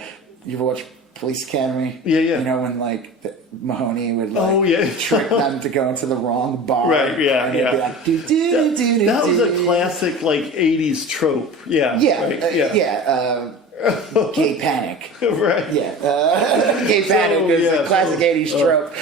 ever watch Police Academy? Yeah. When like Mahoney would trick them to go into the wrong bar. Right, yeah. Be like, that was a classic like 80s trope. Yeah. Gay panic. Right. Yeah. Gay panic is a classic 80s trope.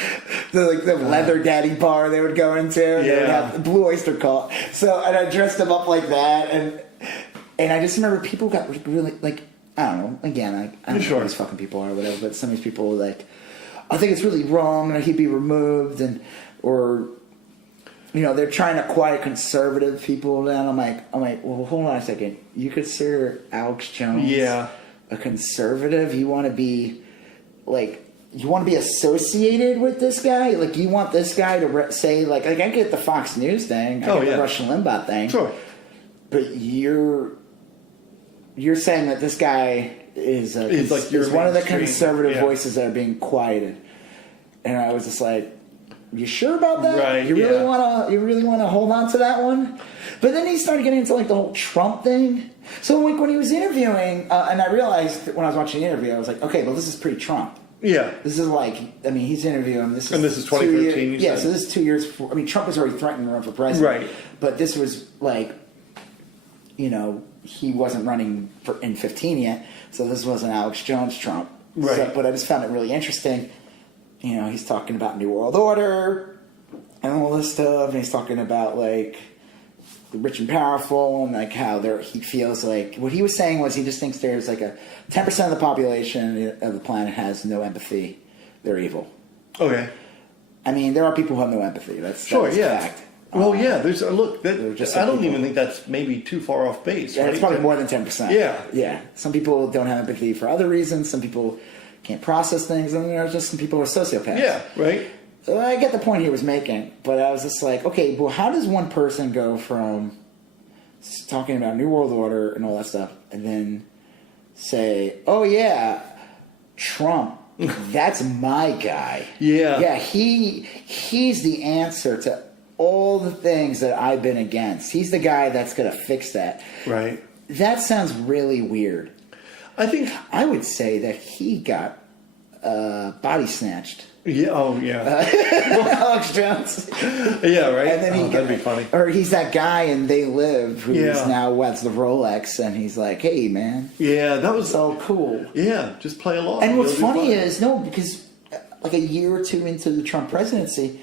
The leather daddy bar they would go into. They would have the Blue Oyster Cult. So, and I dressed them up like that. And I just remember people got really, like, I don't know. Again, I don't know who these fucking people are or whatever. But some of these people were like, I think it's really wrong that he'd be removed. Or they're trying to quiet conservative people down. I'm like, well, hold on a second. You consider Alex Jones a conservative? You want to be associated with this guy? Like, you want this guy to say, like I get the Fox News thing. I get the Rush Limbaugh thing. Sure. But you're saying that this guy is one of the conservative voices that are being quieted. And I was just like, you sure about that? Right, you really wanna hold on to that one? But then he started getting into like the whole Trump thing. So like when he was interviewing, and I realized when I was watching the interview, I was like, okay, well this is pre-Trump. Yeah. This is like, I mean, he's interviewing. This is 2013. Yeah, so this is 2 years before. I mean, Trump was already threatening to run for president. Right. But this was like, he wasn't running in 15 yet, so this wasn't Alex Jones Trump. Right. So, but I just found it really interesting. He's talking about New World Order and all this stuff, and he's talking about like the rich and powerful, and like how he feels like what he was saying was he just thinks there's like a 10% of the population of the planet has no empathy. They're evil. Okay. I mean, there are people who have no empathy. That's sure, a yeah. fact. Well, yeah. There's look. That, I don't people. even think that's maybe too far off base. Yeah, right? it's probably more than 10%. Yeah, yeah. Some people don't have empathy for other reasons. Some people can't process things, and there are just some people who are sociopaths. Yeah, right. So I get the point he was making, but I was just like, okay, well, how does one person go from talking about New World Order and all that stuff, and then say, oh yeah, Trump, that's my guy. Yeah. Yeah, he's the answer to all the things that I've been against. He's the guy that's going to fix that. Right. That sounds really weird. I would say that he got body snatched. Yeah. Oh, yeah. Alex Jones. Yeah. Right. And then that'd be funny. Or he's that guy in They Live who's Yeah. now has the Rolex, and he's like, "Hey, man, Yeah, that was so cool." Yeah, just play along. And what's You'll do funny fine. is because like a year or two into the Trump presidency,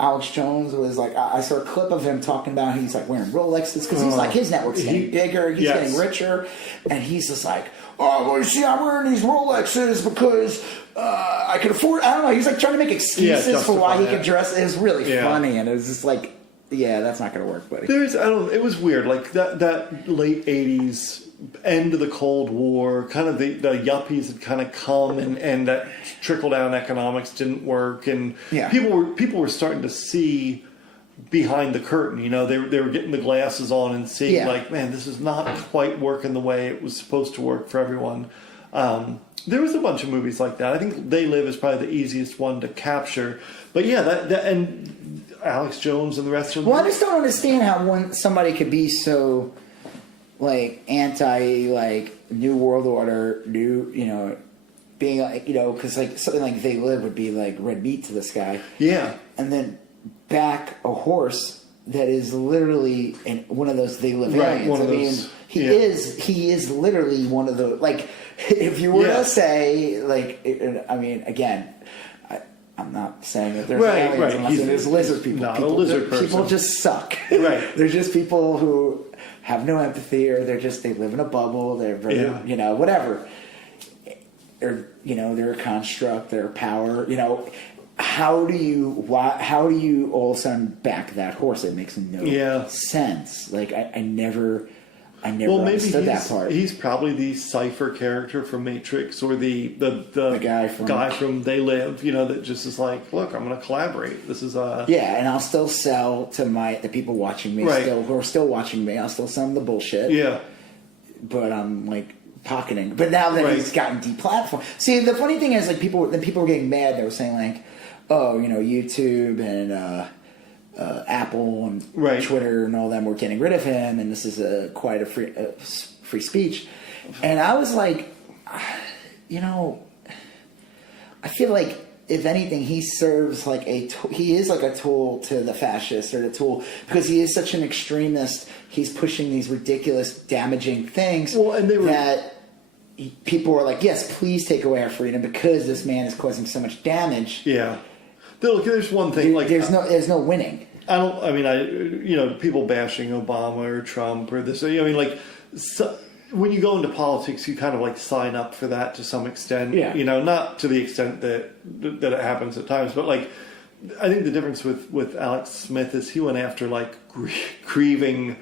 Alex Jones was like, I saw a clip of him talking about he's like wearing Rolexes because he's like his network's getting bigger, he's Yes. getting richer, and he's just like, oh, well, you see, I'm wearing these Rolexes because I can afford. I don't know. He's like trying to make excuses for why he could dress. It was really funny, and it was just like, yeah, that's not going to work, buddy. It was weird, like that late '80s end of the Cold War, kind of the yuppies had kind of come, and that trickle down economics didn't work, and people were starting to see behind the curtain. You know, they were getting the glasses on and seeing like, man, this is not quite working the way it was supposed to work for everyone. There was a bunch of movies like that. I think They Live is probably the easiest one to capture. But yeah, that and Alex Jones and the rest of them. Well, I just don't understand how somebody could be so like anti like New World Order, being like, because like something like They Live would be like red meat to this guy. Yeah. And then back a horse that is literally one of those They Live aliens. One of those, he is literally one of those. Like, if you were to say, like, I mean, again, I'm not saying that there's aliens. I'm not saying there's lizard people. Not a lizard person. People just suck. Right. They're just people who have no empathy, or they live in a bubble. They're very, whatever. Or they're a construct. They're power. How do you all of a sudden back that horse? It makes no sense. Like I never understood that part. He's probably the Cypher character from Matrix, or the guy from They Live. That just is like, look, I'm going to collaborate. This is and I'll still sell to the people watching me, who are still watching me. I'll still sell them the bullshit. Yeah, but I'm like pocketing. But now that he's gotten deplatformed, see, the funny thing is, like people were getting mad. They were saying like, oh, YouTube and Apple and Twitter and all them were getting rid of him, and this is quite a free speech. And I was like, I feel like if anything, he serves like he is like a tool to the fascists, or the tool because he is such an extremist. He's pushing these ridiculous, damaging things. Well, and that people were like, yes, please take away our freedom because this man is causing so much damage. Yeah. Look, there's one thing. Like there's no winning. People bashing Obama or Trump or this. When you go into politics, you kind of like sign up for that to some extent. Yeah. Not to the extent that it happens at times, but like, I think the difference with Alex Smith is he went after like grieving,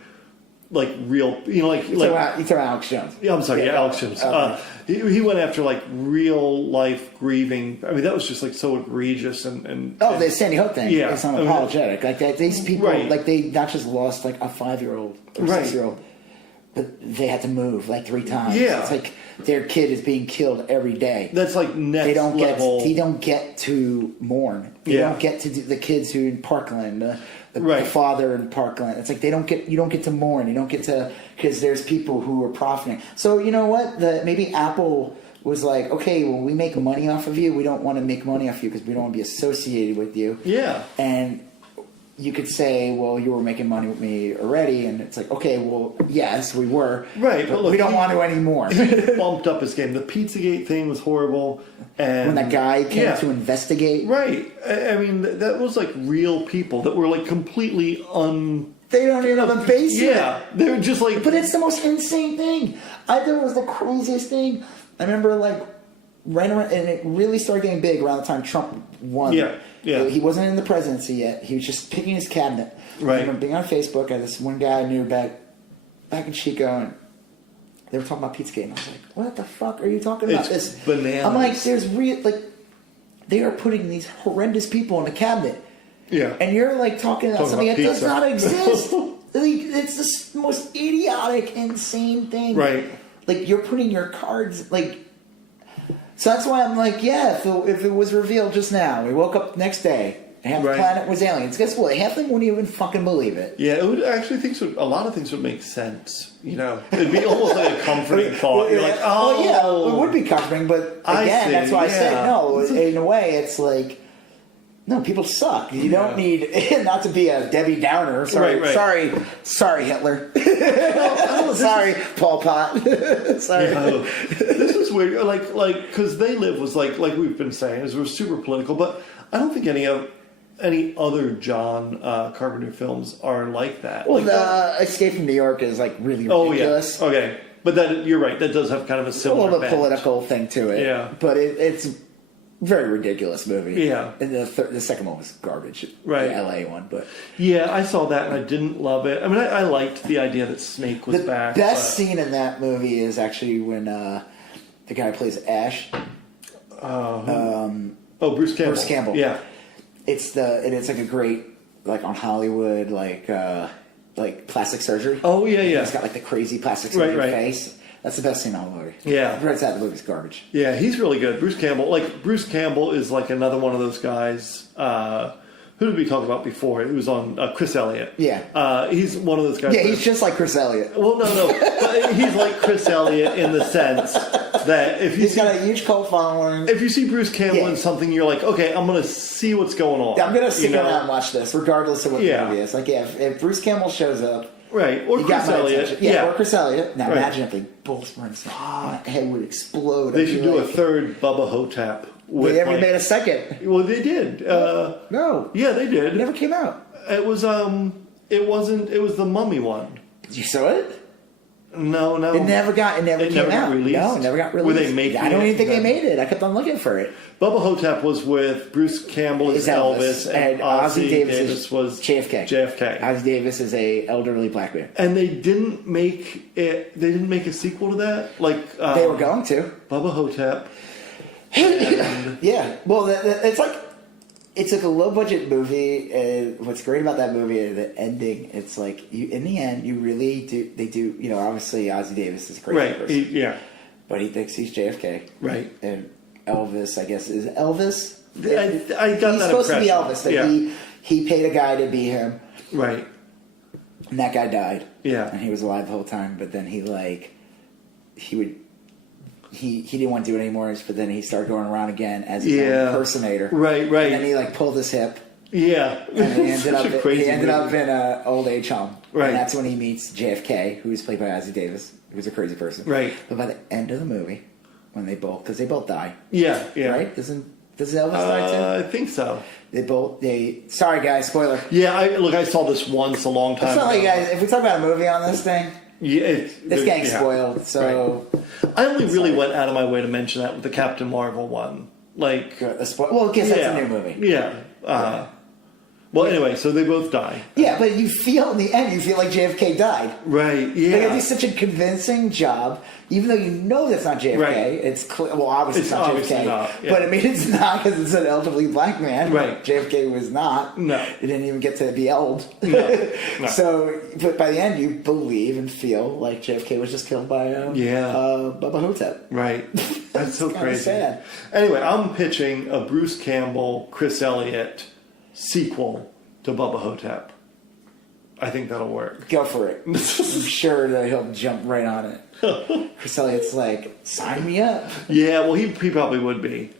like real, you throw Alex Jones. Yeah, I'm sorry. Yeah, Alex Jones. Okay. He went after like real life grieving. I mean, that was just like so egregious and the Sandy Hook thing. Yeah, it's unapologetic. Like that, these people, like they not just lost like a 5-year-old or 6-year-old, but they had to move like 3 times. Yeah, it's like their kid is being killed every day. That's like next level. They don't get to mourn. They don't get to do the kids who in Parkland. The father in Parkland. It's like you don't get to mourn. You don't get to, because there's people who are profiting. So you know what? Maybe Apple was like, okay, well, we make money off of you. We don't want to make money off you because we don't want to be associated with you. Yeah. And you could say, well, you were making money with me already, and it's like, okay, well, yes, we were. Right. But look, we don't want to anymore. He bumped up his game. The Pizzagate thing was horrible. And when that guy came to investigate. Right. I mean, that was like real people that were like completely They don't even have a basement. Yeah, they're just like. But it's the most insane thing. I thought it was the craziest thing. I remember, like, right around, and it really started getting big around the time Trump won. Yeah. He wasn't in the presidency yet. He was just picking his cabinet. Right. I remember being on Facebook. I had this one guy I knew back in Chico, and they were talking about Pizzagate, and I was like, "What the fuck are you talking about?" It's This bananas. I'm like, "There's they are putting these horrendous people in a cabinet." Yeah. And you're like talking about something that does not exist. It's the most idiotic, insane thing. Right. Like, you're putting your cards, like... So that's why I'm like, yeah, if it was revealed just now, we woke up the next day, and half the planet was aliens, guess what? Half of them wouldn't even fucking believe it. Yeah, it would actually a lot of things would make sense, you know? It'd be almost like a comforting thought. You're like, oh... yeah, it would be comforting, but again, that's why I said, no, in a way, it's like... No, people suck. You don't need not to be a Debbie Downer. Sorry, right. sorry, Hitler. Sorry, Pol Pot. Sorry. This is weird. Like, because They Live was like we've been saying, it was super political. But I don't think any other John Carpenter films are like that. Well, Escape from New York is like really ridiculous. Oh yeah. Okay, but you're right. That does have kind of a similar, a little bit political thing to it. Yeah, but it's. Very ridiculous movie. Yeah. And the second one was garbage. Right. The LA one, but... Yeah, I saw that and I didn't love it. I mean, I liked the idea that Snake was back. The best scene in that movie is actually when the guy who plays Ash... Bruce Campbell. Bruce Campbell. Yeah. It's like a great, like, on Hollywood, like plastic surgery. Oh, yeah, yeah. He's got, like, the crazy plastic surgery face. That's the best scene in the movie. Yeah. The rest of the movie's garbage. Yeah, he's really good. Bruce Campbell is like another one of those guys. Who did we talk about before? It was on Chris Elliott. Yeah. He's one of those guys. Yeah, he's just like Chris Elliott. Well, no. But he's like Chris Elliott in the sense that if he's got a huge cult following. If you see Bruce Campbell in something, you're like, okay, I'm going to see what's going on. Yeah, I'm going to stick around and watch this, regardless of what the movie is. Like, if Bruce Campbell shows up, right, or Chris Elliott. Yeah, or Chris Elliott. Now imagine if they both were in my head would explode. They should do a third Bubba Hotep. They never made a second. Well, they did. No. Yeah, they did. It never came out. It was it was the Mummy one. Did you saw it? No. It never came out. Released? No, it never got released. Were they making I don't even think they made it. I kept on looking for it. Bubba Hotep was with Bruce Campbell as Elvis, and Ozzie Davis was JFK. Ozzie Davis is a elderly black man. And they didn't make it. They didn't make a sequel to that. Like they were going to. Bubba Hotep. Yeah. Well, it's like a low budget movie. And what's great about that movie is the ending. It's like in the end, you really do. They do. You know, obviously Ozzie Davis is a crazy person. But he thinks he's JFK. Right. And Elvis, I guess, is Elvis. I got he's that supposed impression. to be Elvis. That he paid a guy to be him. Right. And that guy died. Yeah. And he was alive the whole time. But then he didn't want to do it anymore, but then he started going around again as his own impersonator. Right. And then he pulled his hip. Yeah. And he ended up in an old age home. Right. And that's when he meets JFK, who's played by Ozzie Davis, who's a crazy person. Right. But by the end of the movie, when because they both die. Yeah. Right? Does Elvis die too? I think so. Sorry guys, spoiler. Yeah, I saw this once a long time ago. Like, guys, if we talk about a movie on this thing, it's getting spoiled. So I only really went out of my way to mention that with the Captain Marvel one. Like, well, I guess that's a new movie. Yeah. Well, anyway, so they both die. Yeah, but in the end, you feel like JFK died. Right, yeah. They do such a convincing job, even though you know that's not JFK. Right. It's obviously it's not JFK. Not, yeah. But I mean, it's not because it's an elderly black man. Right. JFK was not. No. He didn't even get to be old. No. So, but by the end, you believe and feel like JFK was just killed by Bubba Hotep. Right. That's so crazy. Sad. Anyway, I'm pitching a Bruce Campbell, Chris Elliott sequel to Bubba Hotep. I think that'll work. Go for it. I'm sure that he'll jump right on it. Chris Elliott's like, sign me up. Yeah, well, he probably would be.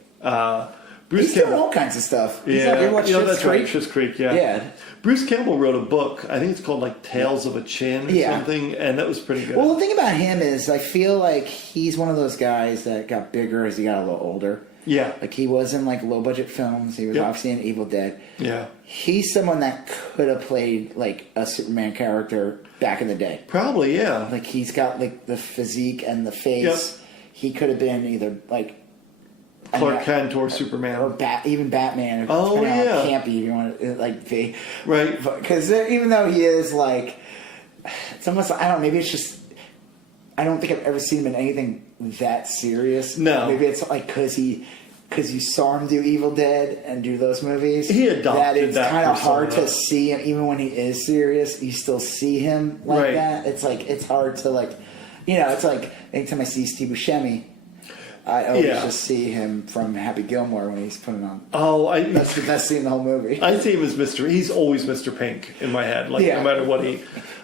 He's doing all kinds of stuff. Yeah, that's right. Schitt's Creek. Yeah. Bruce Campbell wrote a book. I think it's called like Tales of a Chin or something, and that was pretty good. Well, the thing about him is, I feel like he's one of those guys that got bigger as he got a little older. Yeah. Like, he was in, like, low-budget films. He was obviously in Evil Dead. Yeah. He's someone that could have played, like, a Superman character back in the day. Probably, yeah. Like, he's got, like, the physique and the face. Yep. He could have been either, like... Clark Kent or Superman. Or even Batman. Oh, depending on how yeah. campy you want to, like, be. Right. Because even though he is, like... It's almost, I don't know, maybe it's just... I don't think I've ever seen him in anything that serious. No. Maybe it's like because you saw him do Evil Dead and do those movies. He adopted that it's that kind of hard persona. to see him, even when he is serious. You still see him like Right. that. It's like it's hard to like, it's like anytime I see Steve Buscemi, I always just see him from Happy Gilmore when he's putting on. Oh, That's the best scene in the whole movie. I see him as Mr. He's always Mr. Pink in my head. Like, no matter what he...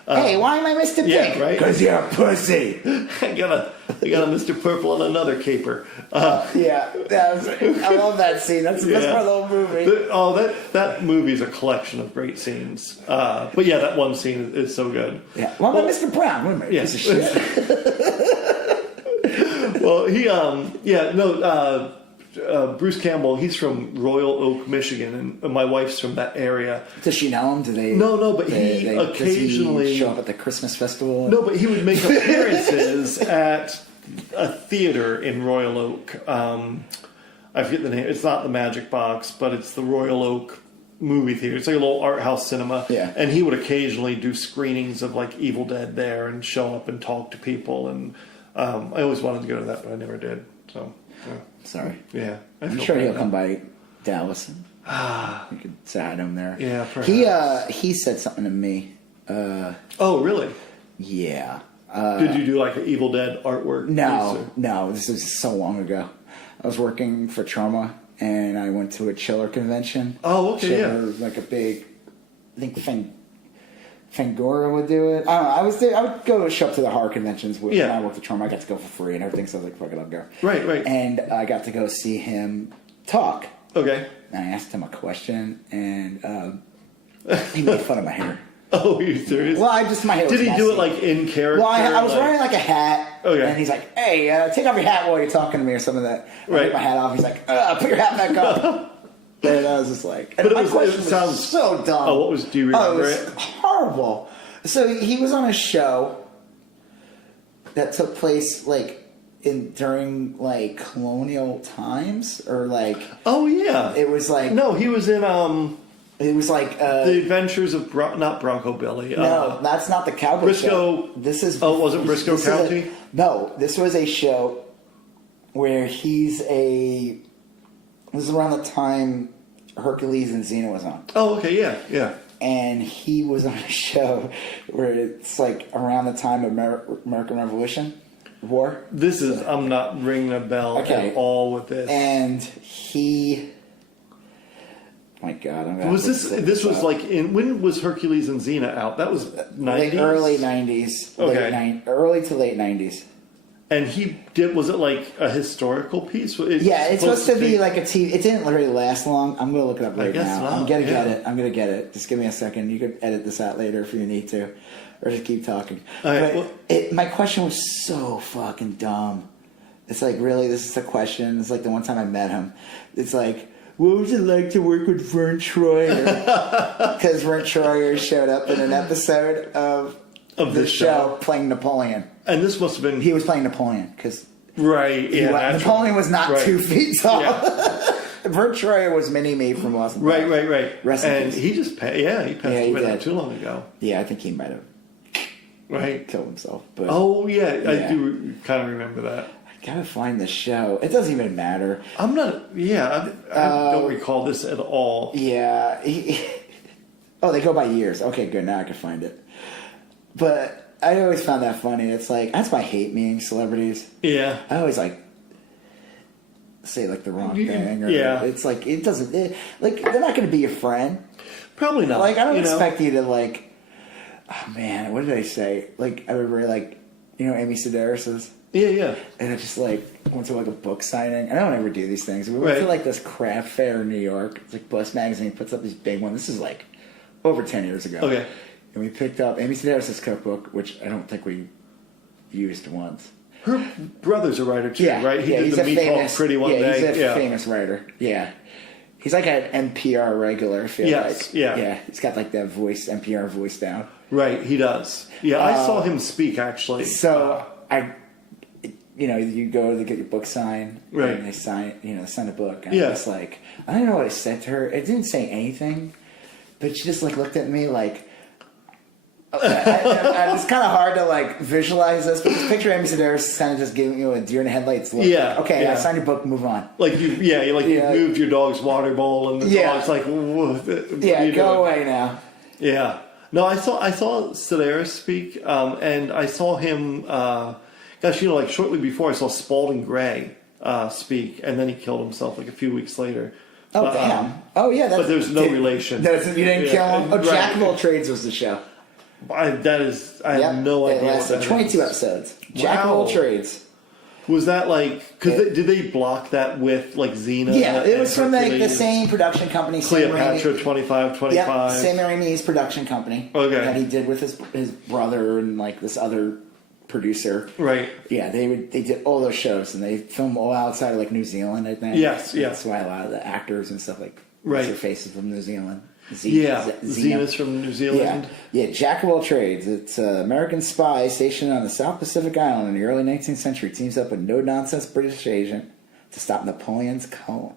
hey, why am I Mr. Pink? Yeah, right? Because you're a pussy. I got a Mr. Purple and another caper. I love that scene. That's the best part of the whole movie. That movie's a collection of great scenes. But yeah, that one scene is so good. Yeah. Why am I Mr. Brown? What am I, piece of shit? Well, Bruce Campbell, he's from Royal Oak, Michigan, and my wife's from that area. Does she know him? Do they? No, but he occasionally... Does he show up at the Christmas festival? No, but he would make appearances at a theater in Royal Oak. I forget the name. It's not the Magic Box, but it's the Royal Oak movie theater. It's like a little art house cinema. Yeah. And he would occasionally do screenings of like Evil Dead there and show up and talk to people. And I always wanted to go to that, but I never did. So, yeah. Sorry. Yeah. I'm sure he'll come by Dallas. You could say hi to him there. Yeah, perhaps. He said something to me. Oh, really? Yeah. Did you do like an Evil Dead artwork? No. This is so long ago. I was working for Trauma, and I went to a chiller convention. Oh, okay, Chiller, like a big, I think Fangora would do it. I don't know. I would go show up to the horror conventions when I worked at Trauma. I got to go for free and everything, so I was like, fuck it, I'll go. Right. And I got to go see him talk. Okay. And I asked him a question, and he made fun of my hair. Oh, are you serious? Well, my hair was Did he messy. do it like in character? Well, I was wearing like a hat. Okay. And he's like, hey, take off your hat while you're talking to me or something like that. I Right. took my hat off. He's like, put your hat back on. And I was just like... But my question it was sounds so dumb. Oh, do you remember it was horrible. So he was on a show that took place like during like colonial times or like... Oh, yeah. It was like... No, he was in... It was like... The Adventures of... not Bronco Billy. No, that's not the cowboy Briscoe... show. This is... Oh, was it Briscoe County? No, this was a show where he's a... This is around the time Hercules and Xena was on. Oh, okay, yeah. And he was on a show where it's like around the time of American Revolution War. I'm not ringing a bell at all with this. And he... My God, I'm gonna... This was like when was Hercules and Xena out? That was 90s? Like early 90s. Okay. Early to late 90s. And was it like a historical piece? It's supposed to be like a TV. It didn't really last long. I'm going to look it up right now. Not, I'm going to get it. Just give me a second. You could edit this out later if you need to. Or just keep talking. All right, my question was so fucking dumb. It's like, really, this is a question. It's like the one time I met him. It's like, what was it like to work with Vern Troyer? Because Vern Troyer showed up in an episode of the show playing Napoleon. And this must have been... He was playing Napoleon because... Right, yeah. Napoleon was not 2 feet tall. Yeah. Vern Troyer was mini-me from Boston. Right. Rest and he just passed away not too long ago. Yeah, I think he might have killed himself. But oh, yeah, I do kind of remember that. I gotta find the show. It doesn't even matter. I'm not... Yeah, I don't recall this at all. Yeah. Oh, they go by years. Okay, good. Now I can find it. But... I always found that funny. It's like, that's why I hate meeting celebrities. Yeah. I always say like the wrong thing. Or it's like, it doesn't, like, they're not going to be your friend. Probably not. Like, I don't expect you to like, oh man, what did I say? Like, I remember like, Amy Sedaris's. Yeah. And I just like went to like a book signing. I don't ever do these things. We went to like this craft fair in New York. It's like Bus Magazine puts up these big ones. This is like over 10 years ago. Okay. And we picked up Amy Sedaris' cookbook, which I don't think we used once. Her brother's a writer too, Yeah, right? He did he's the a Me famous, Talk Pretty One Day. He's a famous writer. Yeah, he's like an NPR regular. I feel like. Yeah. He's got like that voice, NPR voice down. Right, he does. Yeah, I saw him speak actually. So you go to get your book signed, right? And they sign a book. And yeah. I was like, I don't know what I said to her. It didn't say anything, but she just like looked at me like. It's kind of hard to like visualize this, but just picture Amy Sedaris kind of just giving you a deer in the headlights look. Yeah. Like, okay, I signed your book. Move on. Like you moved your dog's water bowl, and the dog's like, go away now. Yeah. No, I saw Sedaris speak, and I saw him. Like shortly before, I saw Spalding Gray speak, and then he killed himself like a few weeks later. Oh damn! Oh yeah, but there's no relation. You didn't kill him. Oh, Jack of all trades was the show. I have no idea. It lasted 22 episodes. Jack of all trades. Was that like? Because did they block that with like Xena? Yeah, it was from like the same production company. Cleopatra 2525. Yeah, Sam Raimi's production company. Okay. That he did with his brother and like this other producer. Right. Yeah, they did all those shows and they filmed all outside of like New Zealand. I think. Yes. That's why a lot of the actors and stuff like their faces from New Zealand. Xena's from New Zealand. Yeah, Jack of all trades. It's an American spy stationed on the South Pacific Island in the early 19th century. Teams up with no-nonsense British agent to stop Napoleon's column.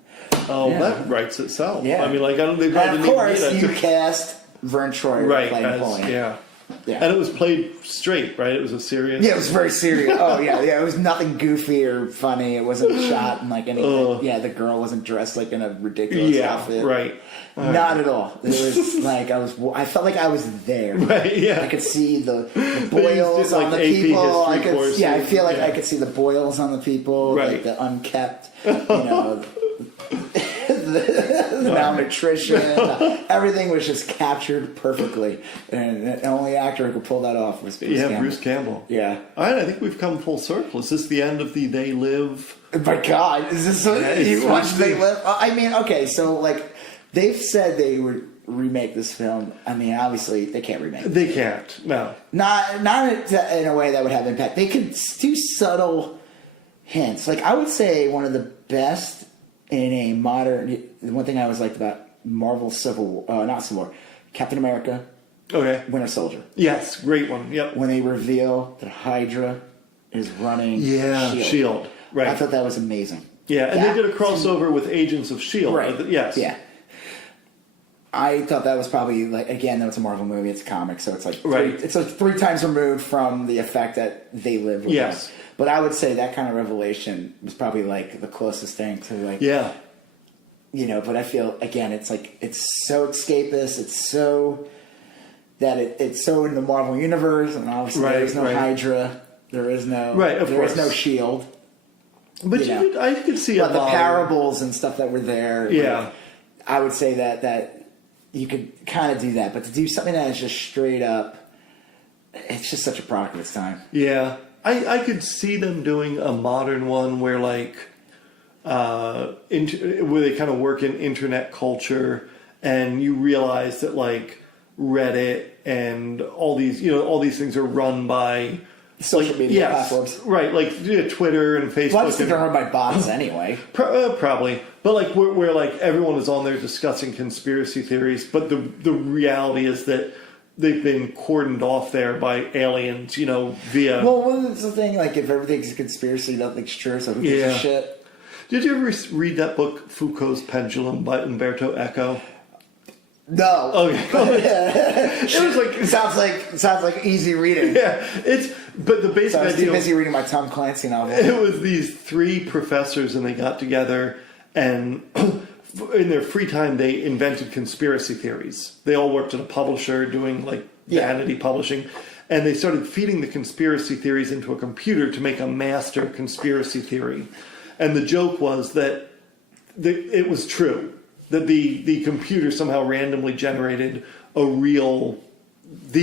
Oh, that writes itself. Yeah. I mean, like, I don't think... And of course, you cast Vern Troyer to play Napoleon. Yeah. And it was played straight, right? It was a serious... Yeah, it was very serious. Oh, yeah. It was nothing goofy or funny. It wasn't shot in like anything. The girl wasn't dressed like in a ridiculous outfit. Right. Not at all. It was like I felt like I was there. Right, yeah. I could see the boils on the people. I feel like I could see the boils on the people. Right. Like the unkept, the malnutrition. Everything was just captured perfectly. And the only actor who could pull that off was Bruce Campbell. Bruce Campbell. Yeah. All right, I think we've come full circle. Is this the end of the They Live? My God. Is this you watch They Live? I mean, okay, so like they've said they would remake this film. I mean, obviously they can't remake it. They can't. No. Not in a way that would have impact. They could do subtle hints. Like I would say one of the best in a modern. One thing I always liked about Marvel not Civil War, Captain America. Okay. Winter Soldier. Yes, great one. Yep. When they reveal that Hydra is running. Shield. Right. I thought that was amazing. Yeah, and they did a crossover with Agents of S.H.I.E.L.D. Right. Yes. Yeah. I thought that was probably like again, it's a Marvel movie, it's a comic, so it's like it's like 3 times removed from the effect that They Live with us. But I would say that kind of revelation was probably like the closest thing to like but I feel again it's like it's so escapist, it's so that it's so in the Marvel universe, and obviously there's no Hydra, there is no there is no Shield. But I could see the parables and stuff that were there. Yeah. Like, I would say that you could kind of do that, but to do something that is just straight up, it's just such a product of its time. Yeah. I could see them doing a modern one where like where they kind of work in internet culture, and you realize that like Reddit and all these things are run by social media platforms, right? Like Twitter and Facebook. Well, they're run by bots anyway. Probably, but like where like everyone is on there discussing conspiracy theories, but the reality is that they've been cordoned off there by aliens, via. Well, what's the thing? Like, if everything's a conspiracy, nothing's true. So who gives a shit? Did you ever read that book, Foucault's Pendulum by Umberto Eco? No. Okay. It was like sounds like easy reading. Yeah, but the basic I was idea. too busy reading my Tom Clancy novel. It was these 3 professors, and they got together, and in their free time, they invented conspiracy theories. They all worked at a publisher doing like vanity publishing, and they started feeding the conspiracy theories into a computer to make a master conspiracy theory. And the joke was that it was true. That the computer somehow randomly generated the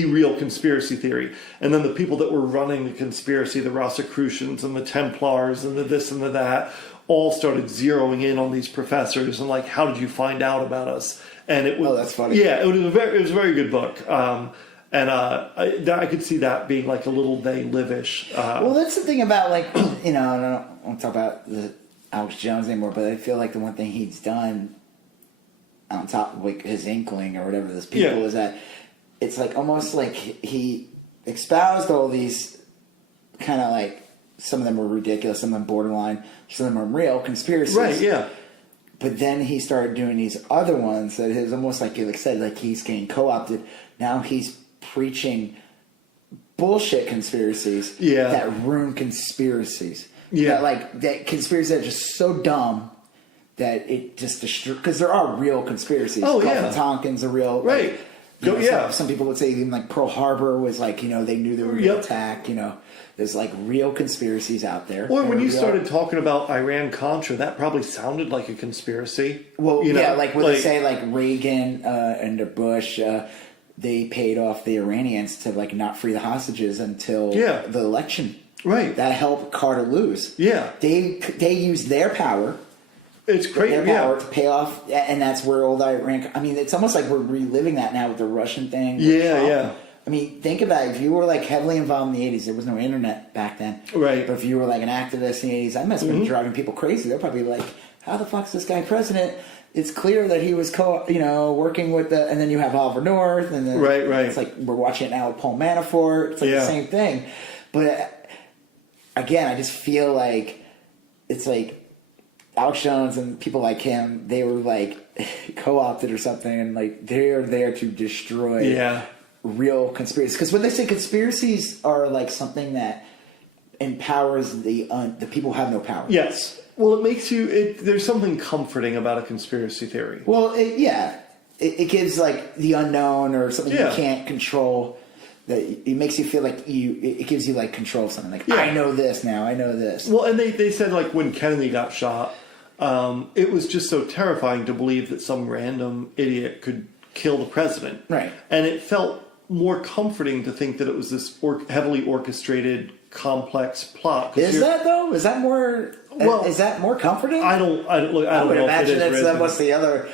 real conspiracy theory. And then the people that were running the conspiracy, the Rosicrucians and the Templars and the this and the that, all started zeroing in on these professors and like, how did you find out about us? And it was, that's funny. Yeah, it was a very good book. And I could see that being like a little they live-ish. Well, that's the thing about, like, I don't want to talk about the Alex Jones anymore, but I feel like the one thing he's done on top of, like, his inkling or whatever this people is that it's like almost like he espoused all these kind of, like, some of them were ridiculous, some of them borderline, some of them are real conspiracies. Right, yeah. But then he started doing these other ones that is almost like you said, like he's getting co-opted. Now he's preaching bullshit conspiracies that ruin conspiracies. Yeah. That conspiracies that are just so dumb that it just destroys. Because there are real conspiracies. Oh, Gulf yeah. of Tonkin's a real. Right. Like, some people would say even like Pearl Harbor was like, they knew they were going to attack, There's like real conspiracies out there. Or when you started talking about Iran-Contra, that probably sounded like a conspiracy. Well, like when they say like Reagan and Bush, they paid off the Iranians to like not free the hostages until the election. Right. That helped Carter lose. Yeah. They used their power. It's crazy. Their power to pay off, and that's where all the Iran. I mean, it's almost like we're reliving that now with the Russian thing. Yeah. I mean, think about it. If you were like heavily involved in the 80s, there was no internet back then. Right. But if you were like an activist in the 80s, that must have been driving people crazy. They're probably like, how the fuck's this guy president? It's clear that he was working with and then you have Oliver North, and then right. It's like we're watching it now with Paul Manafort. It's like the same thing. But again, I just feel like it's like Alex Jones and people like him, they were like co-opted or something, and like they're there to destroy real conspiracies. Because when they say conspiracies are like something that empowers the people who have no power. Yes. Well, it makes you. There's something comforting about a conspiracy theory. Well, it gives like the unknown or something you can't control. That it makes you feel like it gives you like control of something. Like I know this now. I know this. Well, and they said like when Kennedy got shot, it was just so terrifying to believe that some random idiot could kill the president. Right. And it felt more comforting to think that it was this heavily orchestrated, complex plot. Is that though? Is that more? Well, is that more comforting? I don't know. I would imagine it's what's the other.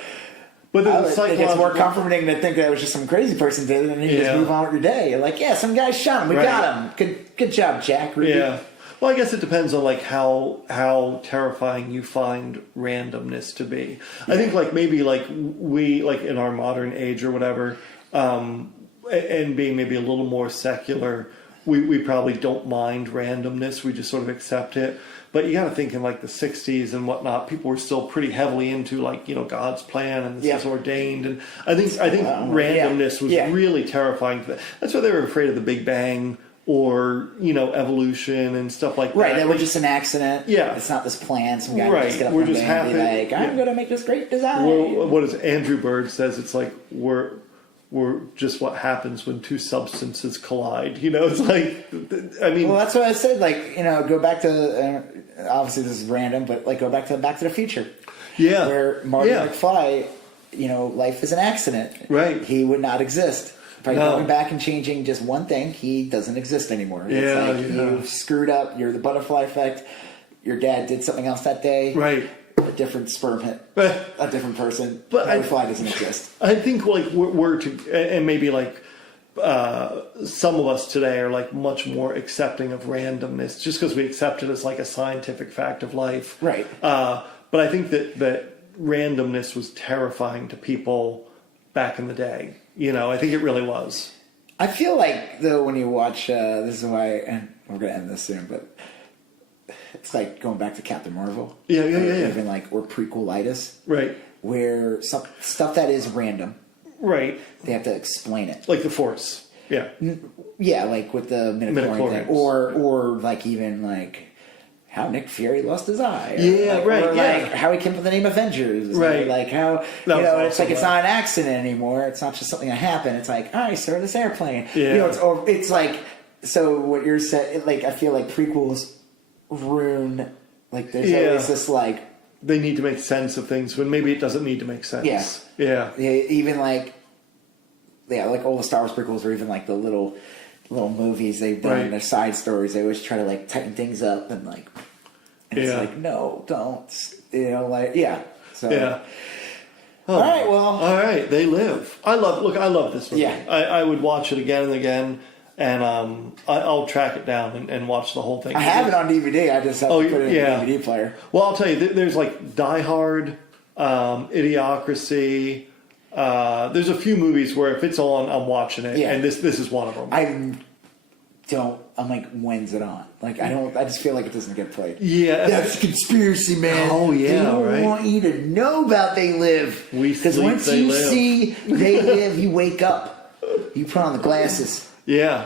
But I think it's more comforting to think that it was just some crazy person did it, and you just move on with your day. You're like, some guy shot him. We got him. Good job, Jack Ruby. Yeah. Well, I guess it depends on like how terrifying you find randomness to be. I think like maybe like we like in our modern age or whatever, and being maybe a little more secular, we probably don't mind randomness. We just sort of accept it. But you got to think in like the 60s and whatnot, people were still pretty heavily into like, God's plan and this is ordained. And I think randomness was really terrifying. That's why they were afraid of the Big Bang or, evolution and stuff like that. Right, that was just an accident. Yeah. It's not this plan. Some guy just get up one day just and be like, I'm going to make this great design. Well, what is Andrew Bird says, it's like we're just what happens when two substances collide. It's like, I mean... Well, that's what I said. Like, go back to... obviously, this is random, but like go back to the Future. Yeah. Where Marty McFly, life is an accident. Right. He would not exist. By going back and changing just one thing, he doesn't exist anymore. It's like you've screwed up. You're the butterfly effect. Your dad did something else that day. Right. A different sperm hit. A different person. But butterfly doesn't exist. I think like we're and maybe like some of us today are like much more accepting of randomness just because we accept it as like a scientific fact of life. Right. But I think that randomness was terrifying to people back in the day. I think it really was. I feel like, though, when you watch, this is why, and we're going to end this soon, but it's like going back to Captain Marvel. Yeah. Even like, or prequelitis. Right. Where some stuff that is random. Right. They have to explain it. Like the Force. Yeah. Yeah, like with the midichlorian thing. Or like even like how Nick Fury lost his eye. Or like how he came up with the name Avengers. Right. Or like how, it's like it's not an accident anymore. It's not just something that happened. It's like, I saw this airplane. Yeah. It's like, so what you're saying, like, I feel like prequels ruin, like there's always this like. They need to make sense of things when maybe it doesn't need to make sense. Yeah. Even like, like all the Star Wars prequels or even like the little movies they've done, their side stories, they always try to like tighten things up and like, it's like, no, don't, So Oh, All right, well. All right, They Live. I love this movie. Yeah. I would watch it again and again, and I'll track it down and watch the whole thing. I have it on DVD. I just have to put it in yeah. the DVD player. Well, I'll tell you, there's like Die Hard, Idiocracy. There's a few movies where if it's on, I'm watching it, and this is one of them. I'm like, when's it on? Like, I just feel like it doesn't get played. Yeah. That's conspiracy, man. Oh, yeah, They don't right. want you to know about They Live. Because once They you Live. see They Live, you wake up. You put on the glasses. Yeah.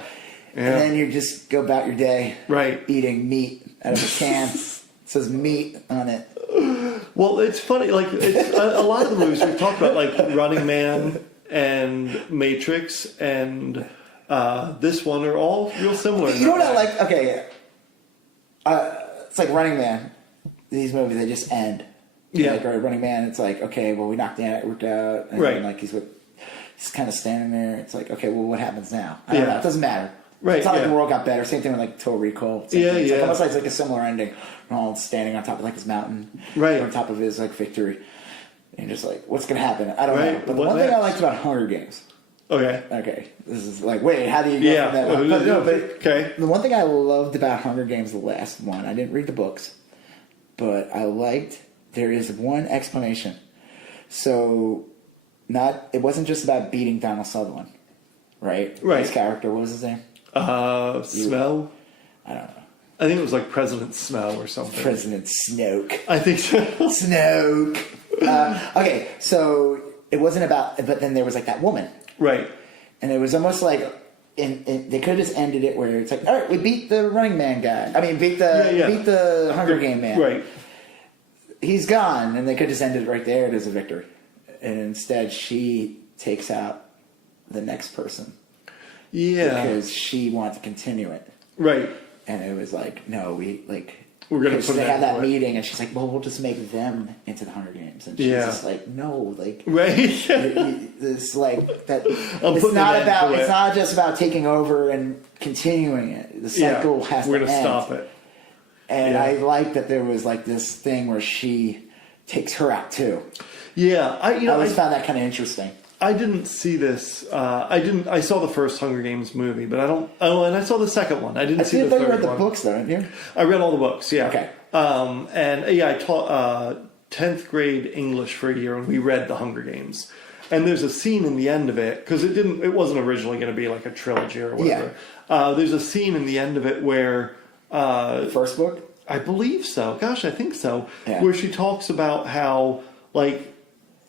And then you just go about your day. Right. Eating meat out of a can. It says meat on it. Well, it's funny. Like, it's a lot of the movies we've talked about, like Running Man and Matrix and this one are all real similar. You know what I like? Okay. It's like Running Man. These movies, they just end. Yeah. Like, or Running Man, it's like, okay, well, we knocked it worked out. And right. then, like, he's kind of standing there. It's like, okay, well, what happens now? I don't know. It doesn't matter. Right. It's not like the world got better. Same thing with, like, Total Recall. Same thing. It's like, almost like, it's like a similar ending. Ronald's standing on top of, like, his mountain. Right. On top of his, like, victory. And just like, what's going to happen? I don't know. But the What one next? thing I liked about Hunger Games. Okay. This is like, wait, how do you go from that? Okay. The one thing I loved about Hunger Games, the last one, I didn't read the books, but I liked, there is one explanation. So, it wasn't just about beating Donald Sutherland, right? Right. His character, what was his name? Smell? I don't know. I think it was like President Smell or something. President Snoke. I think so. Snoke. Okay, so it wasn't about, but then there was like that woman. Right. And it was almost like, they could have just ended it where it's like, all right, we beat the Running Man guy. I mean, beat the Hunger Game man. Right. He's gone, and they could have just ended it right there as a victory. And instead, she takes out the next person. Yeah. Because she wanted to continue it. Right. And it was like, no, we're going to put they an had end that to it. meeting, and she's like, well, we'll just make them into the Hunger Games. And she's just like, no, like, right. it's like that. It's not just about taking over and continuing it. The cycle has to end. We're going to stop it. And I like that there was like this thing where she takes her out too. Yeah, I always found that kind of interesting. I didn't see this. I saw the first Hunger Games movie, but I don't. Oh, and I saw the second one. I didn't see the third one. You read the books, though, didn't you? I read all the books. Yeah. Okay. I taught 10th grade English for a year, and we read the Hunger Games. And there's a scene in the end of it because it wasn't originally going to be like a trilogy or whatever. Yeah. There's a scene in the end of it where the first book. I believe so. Gosh, I think so. Yeah. Where she talks about how like.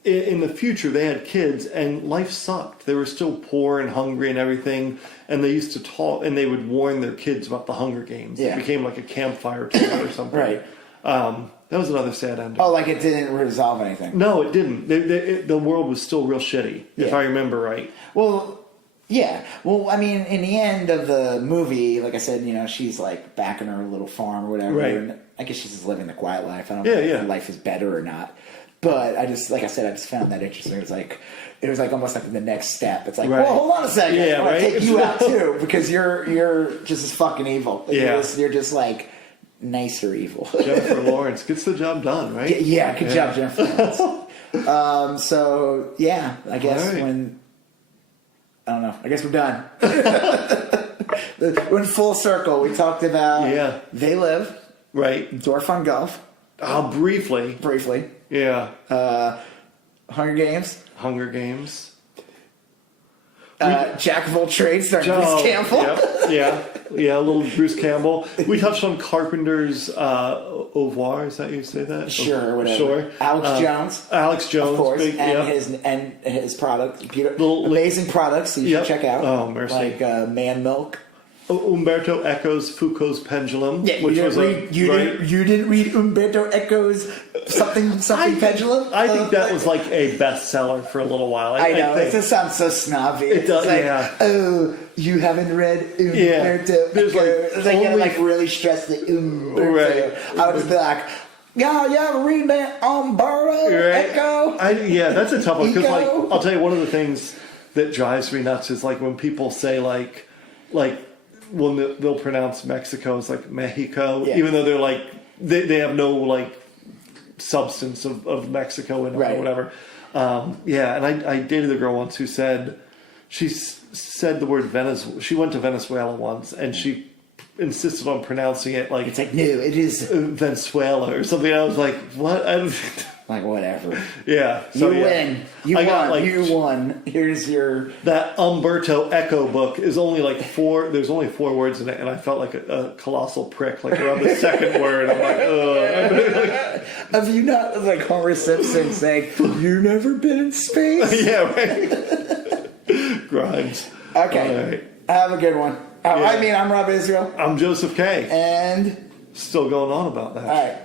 In the future, they had kids, and life sucked. They were still poor and hungry and everything, and they used to talk, and they would warn their kids about the Hunger Games. Yeah. It became like a campfire tale or something. Right. That was another sad ending. Oh, like it didn't resolve anything. No, it didn't. The world was still real shitty, if I remember right. Well, yeah. Well, I mean, in the end of the movie, like I said, she's like back in her little farm or whatever. Right. And I guess she's just living the quiet life. I don't know if life is better or not. But I just found that interesting. It was like almost like the next step. It's like, well, hold on a second. Yeah, I want to right? take you out too because you're just as fucking evil. Yeah. You're just like nicer evil. Jennifer Lawrence gets the job done, right? Yeah, good job, Jennifer Lawrence. So yeah, I guess I don't know. I guess we're done. We're in full circle. We talked about They Live, right? Dwarf on Golf. Briefly. Yeah. Hunger Games. Jack of all trades, starring Bruce Campbell. Yeah, a little Bruce Campbell. We touched on Carpenter's Au revoir. Is that how you say that? Sure, whatever. Sure. Alex Jones, of course, big, and his product, amazing products you should check out. Oh, mercy! Like Man Milk. Umberto Eco's Foucault's Pendulum. Yeah, you didn't read Umberto Eco's something Pendulum? I think that was like a bestseller for a little while. I know, it just sounds so snobby. It does, oh, you haven't read Umberto Eco. It's like you like really stress the Umberto. Right. I would just be like, yeah, read that Umberto Eco. That's a tough one because like I'll tell you one of the things that drives me nuts is like when people say like when they'll pronounce Mexico as like Mexico, even though they're like they have no like substance of Mexico in it or whatever. Yeah, and I dated a girl once who said said the word Venezuela. She went to Venezuela once, and she insisted on pronouncing it like It's like, no, it is Venezuela or something. I was like, what? like whatever. Yeah, so You win. You I won. got, like, You won. Here's your. that Umberto Eco book is only like 4. There's only 4 words in it, and I felt like a colossal prick. Like around the second word, I'm like, ugh. Have you not, like Homer Simpson saying, "You've never been in space"? Yeah, right. Grimes. Okay. All right. Have a good one. Yeah. I mean, I'm Rob Israel. I'm Joseph K. And. Still going on about that. All right.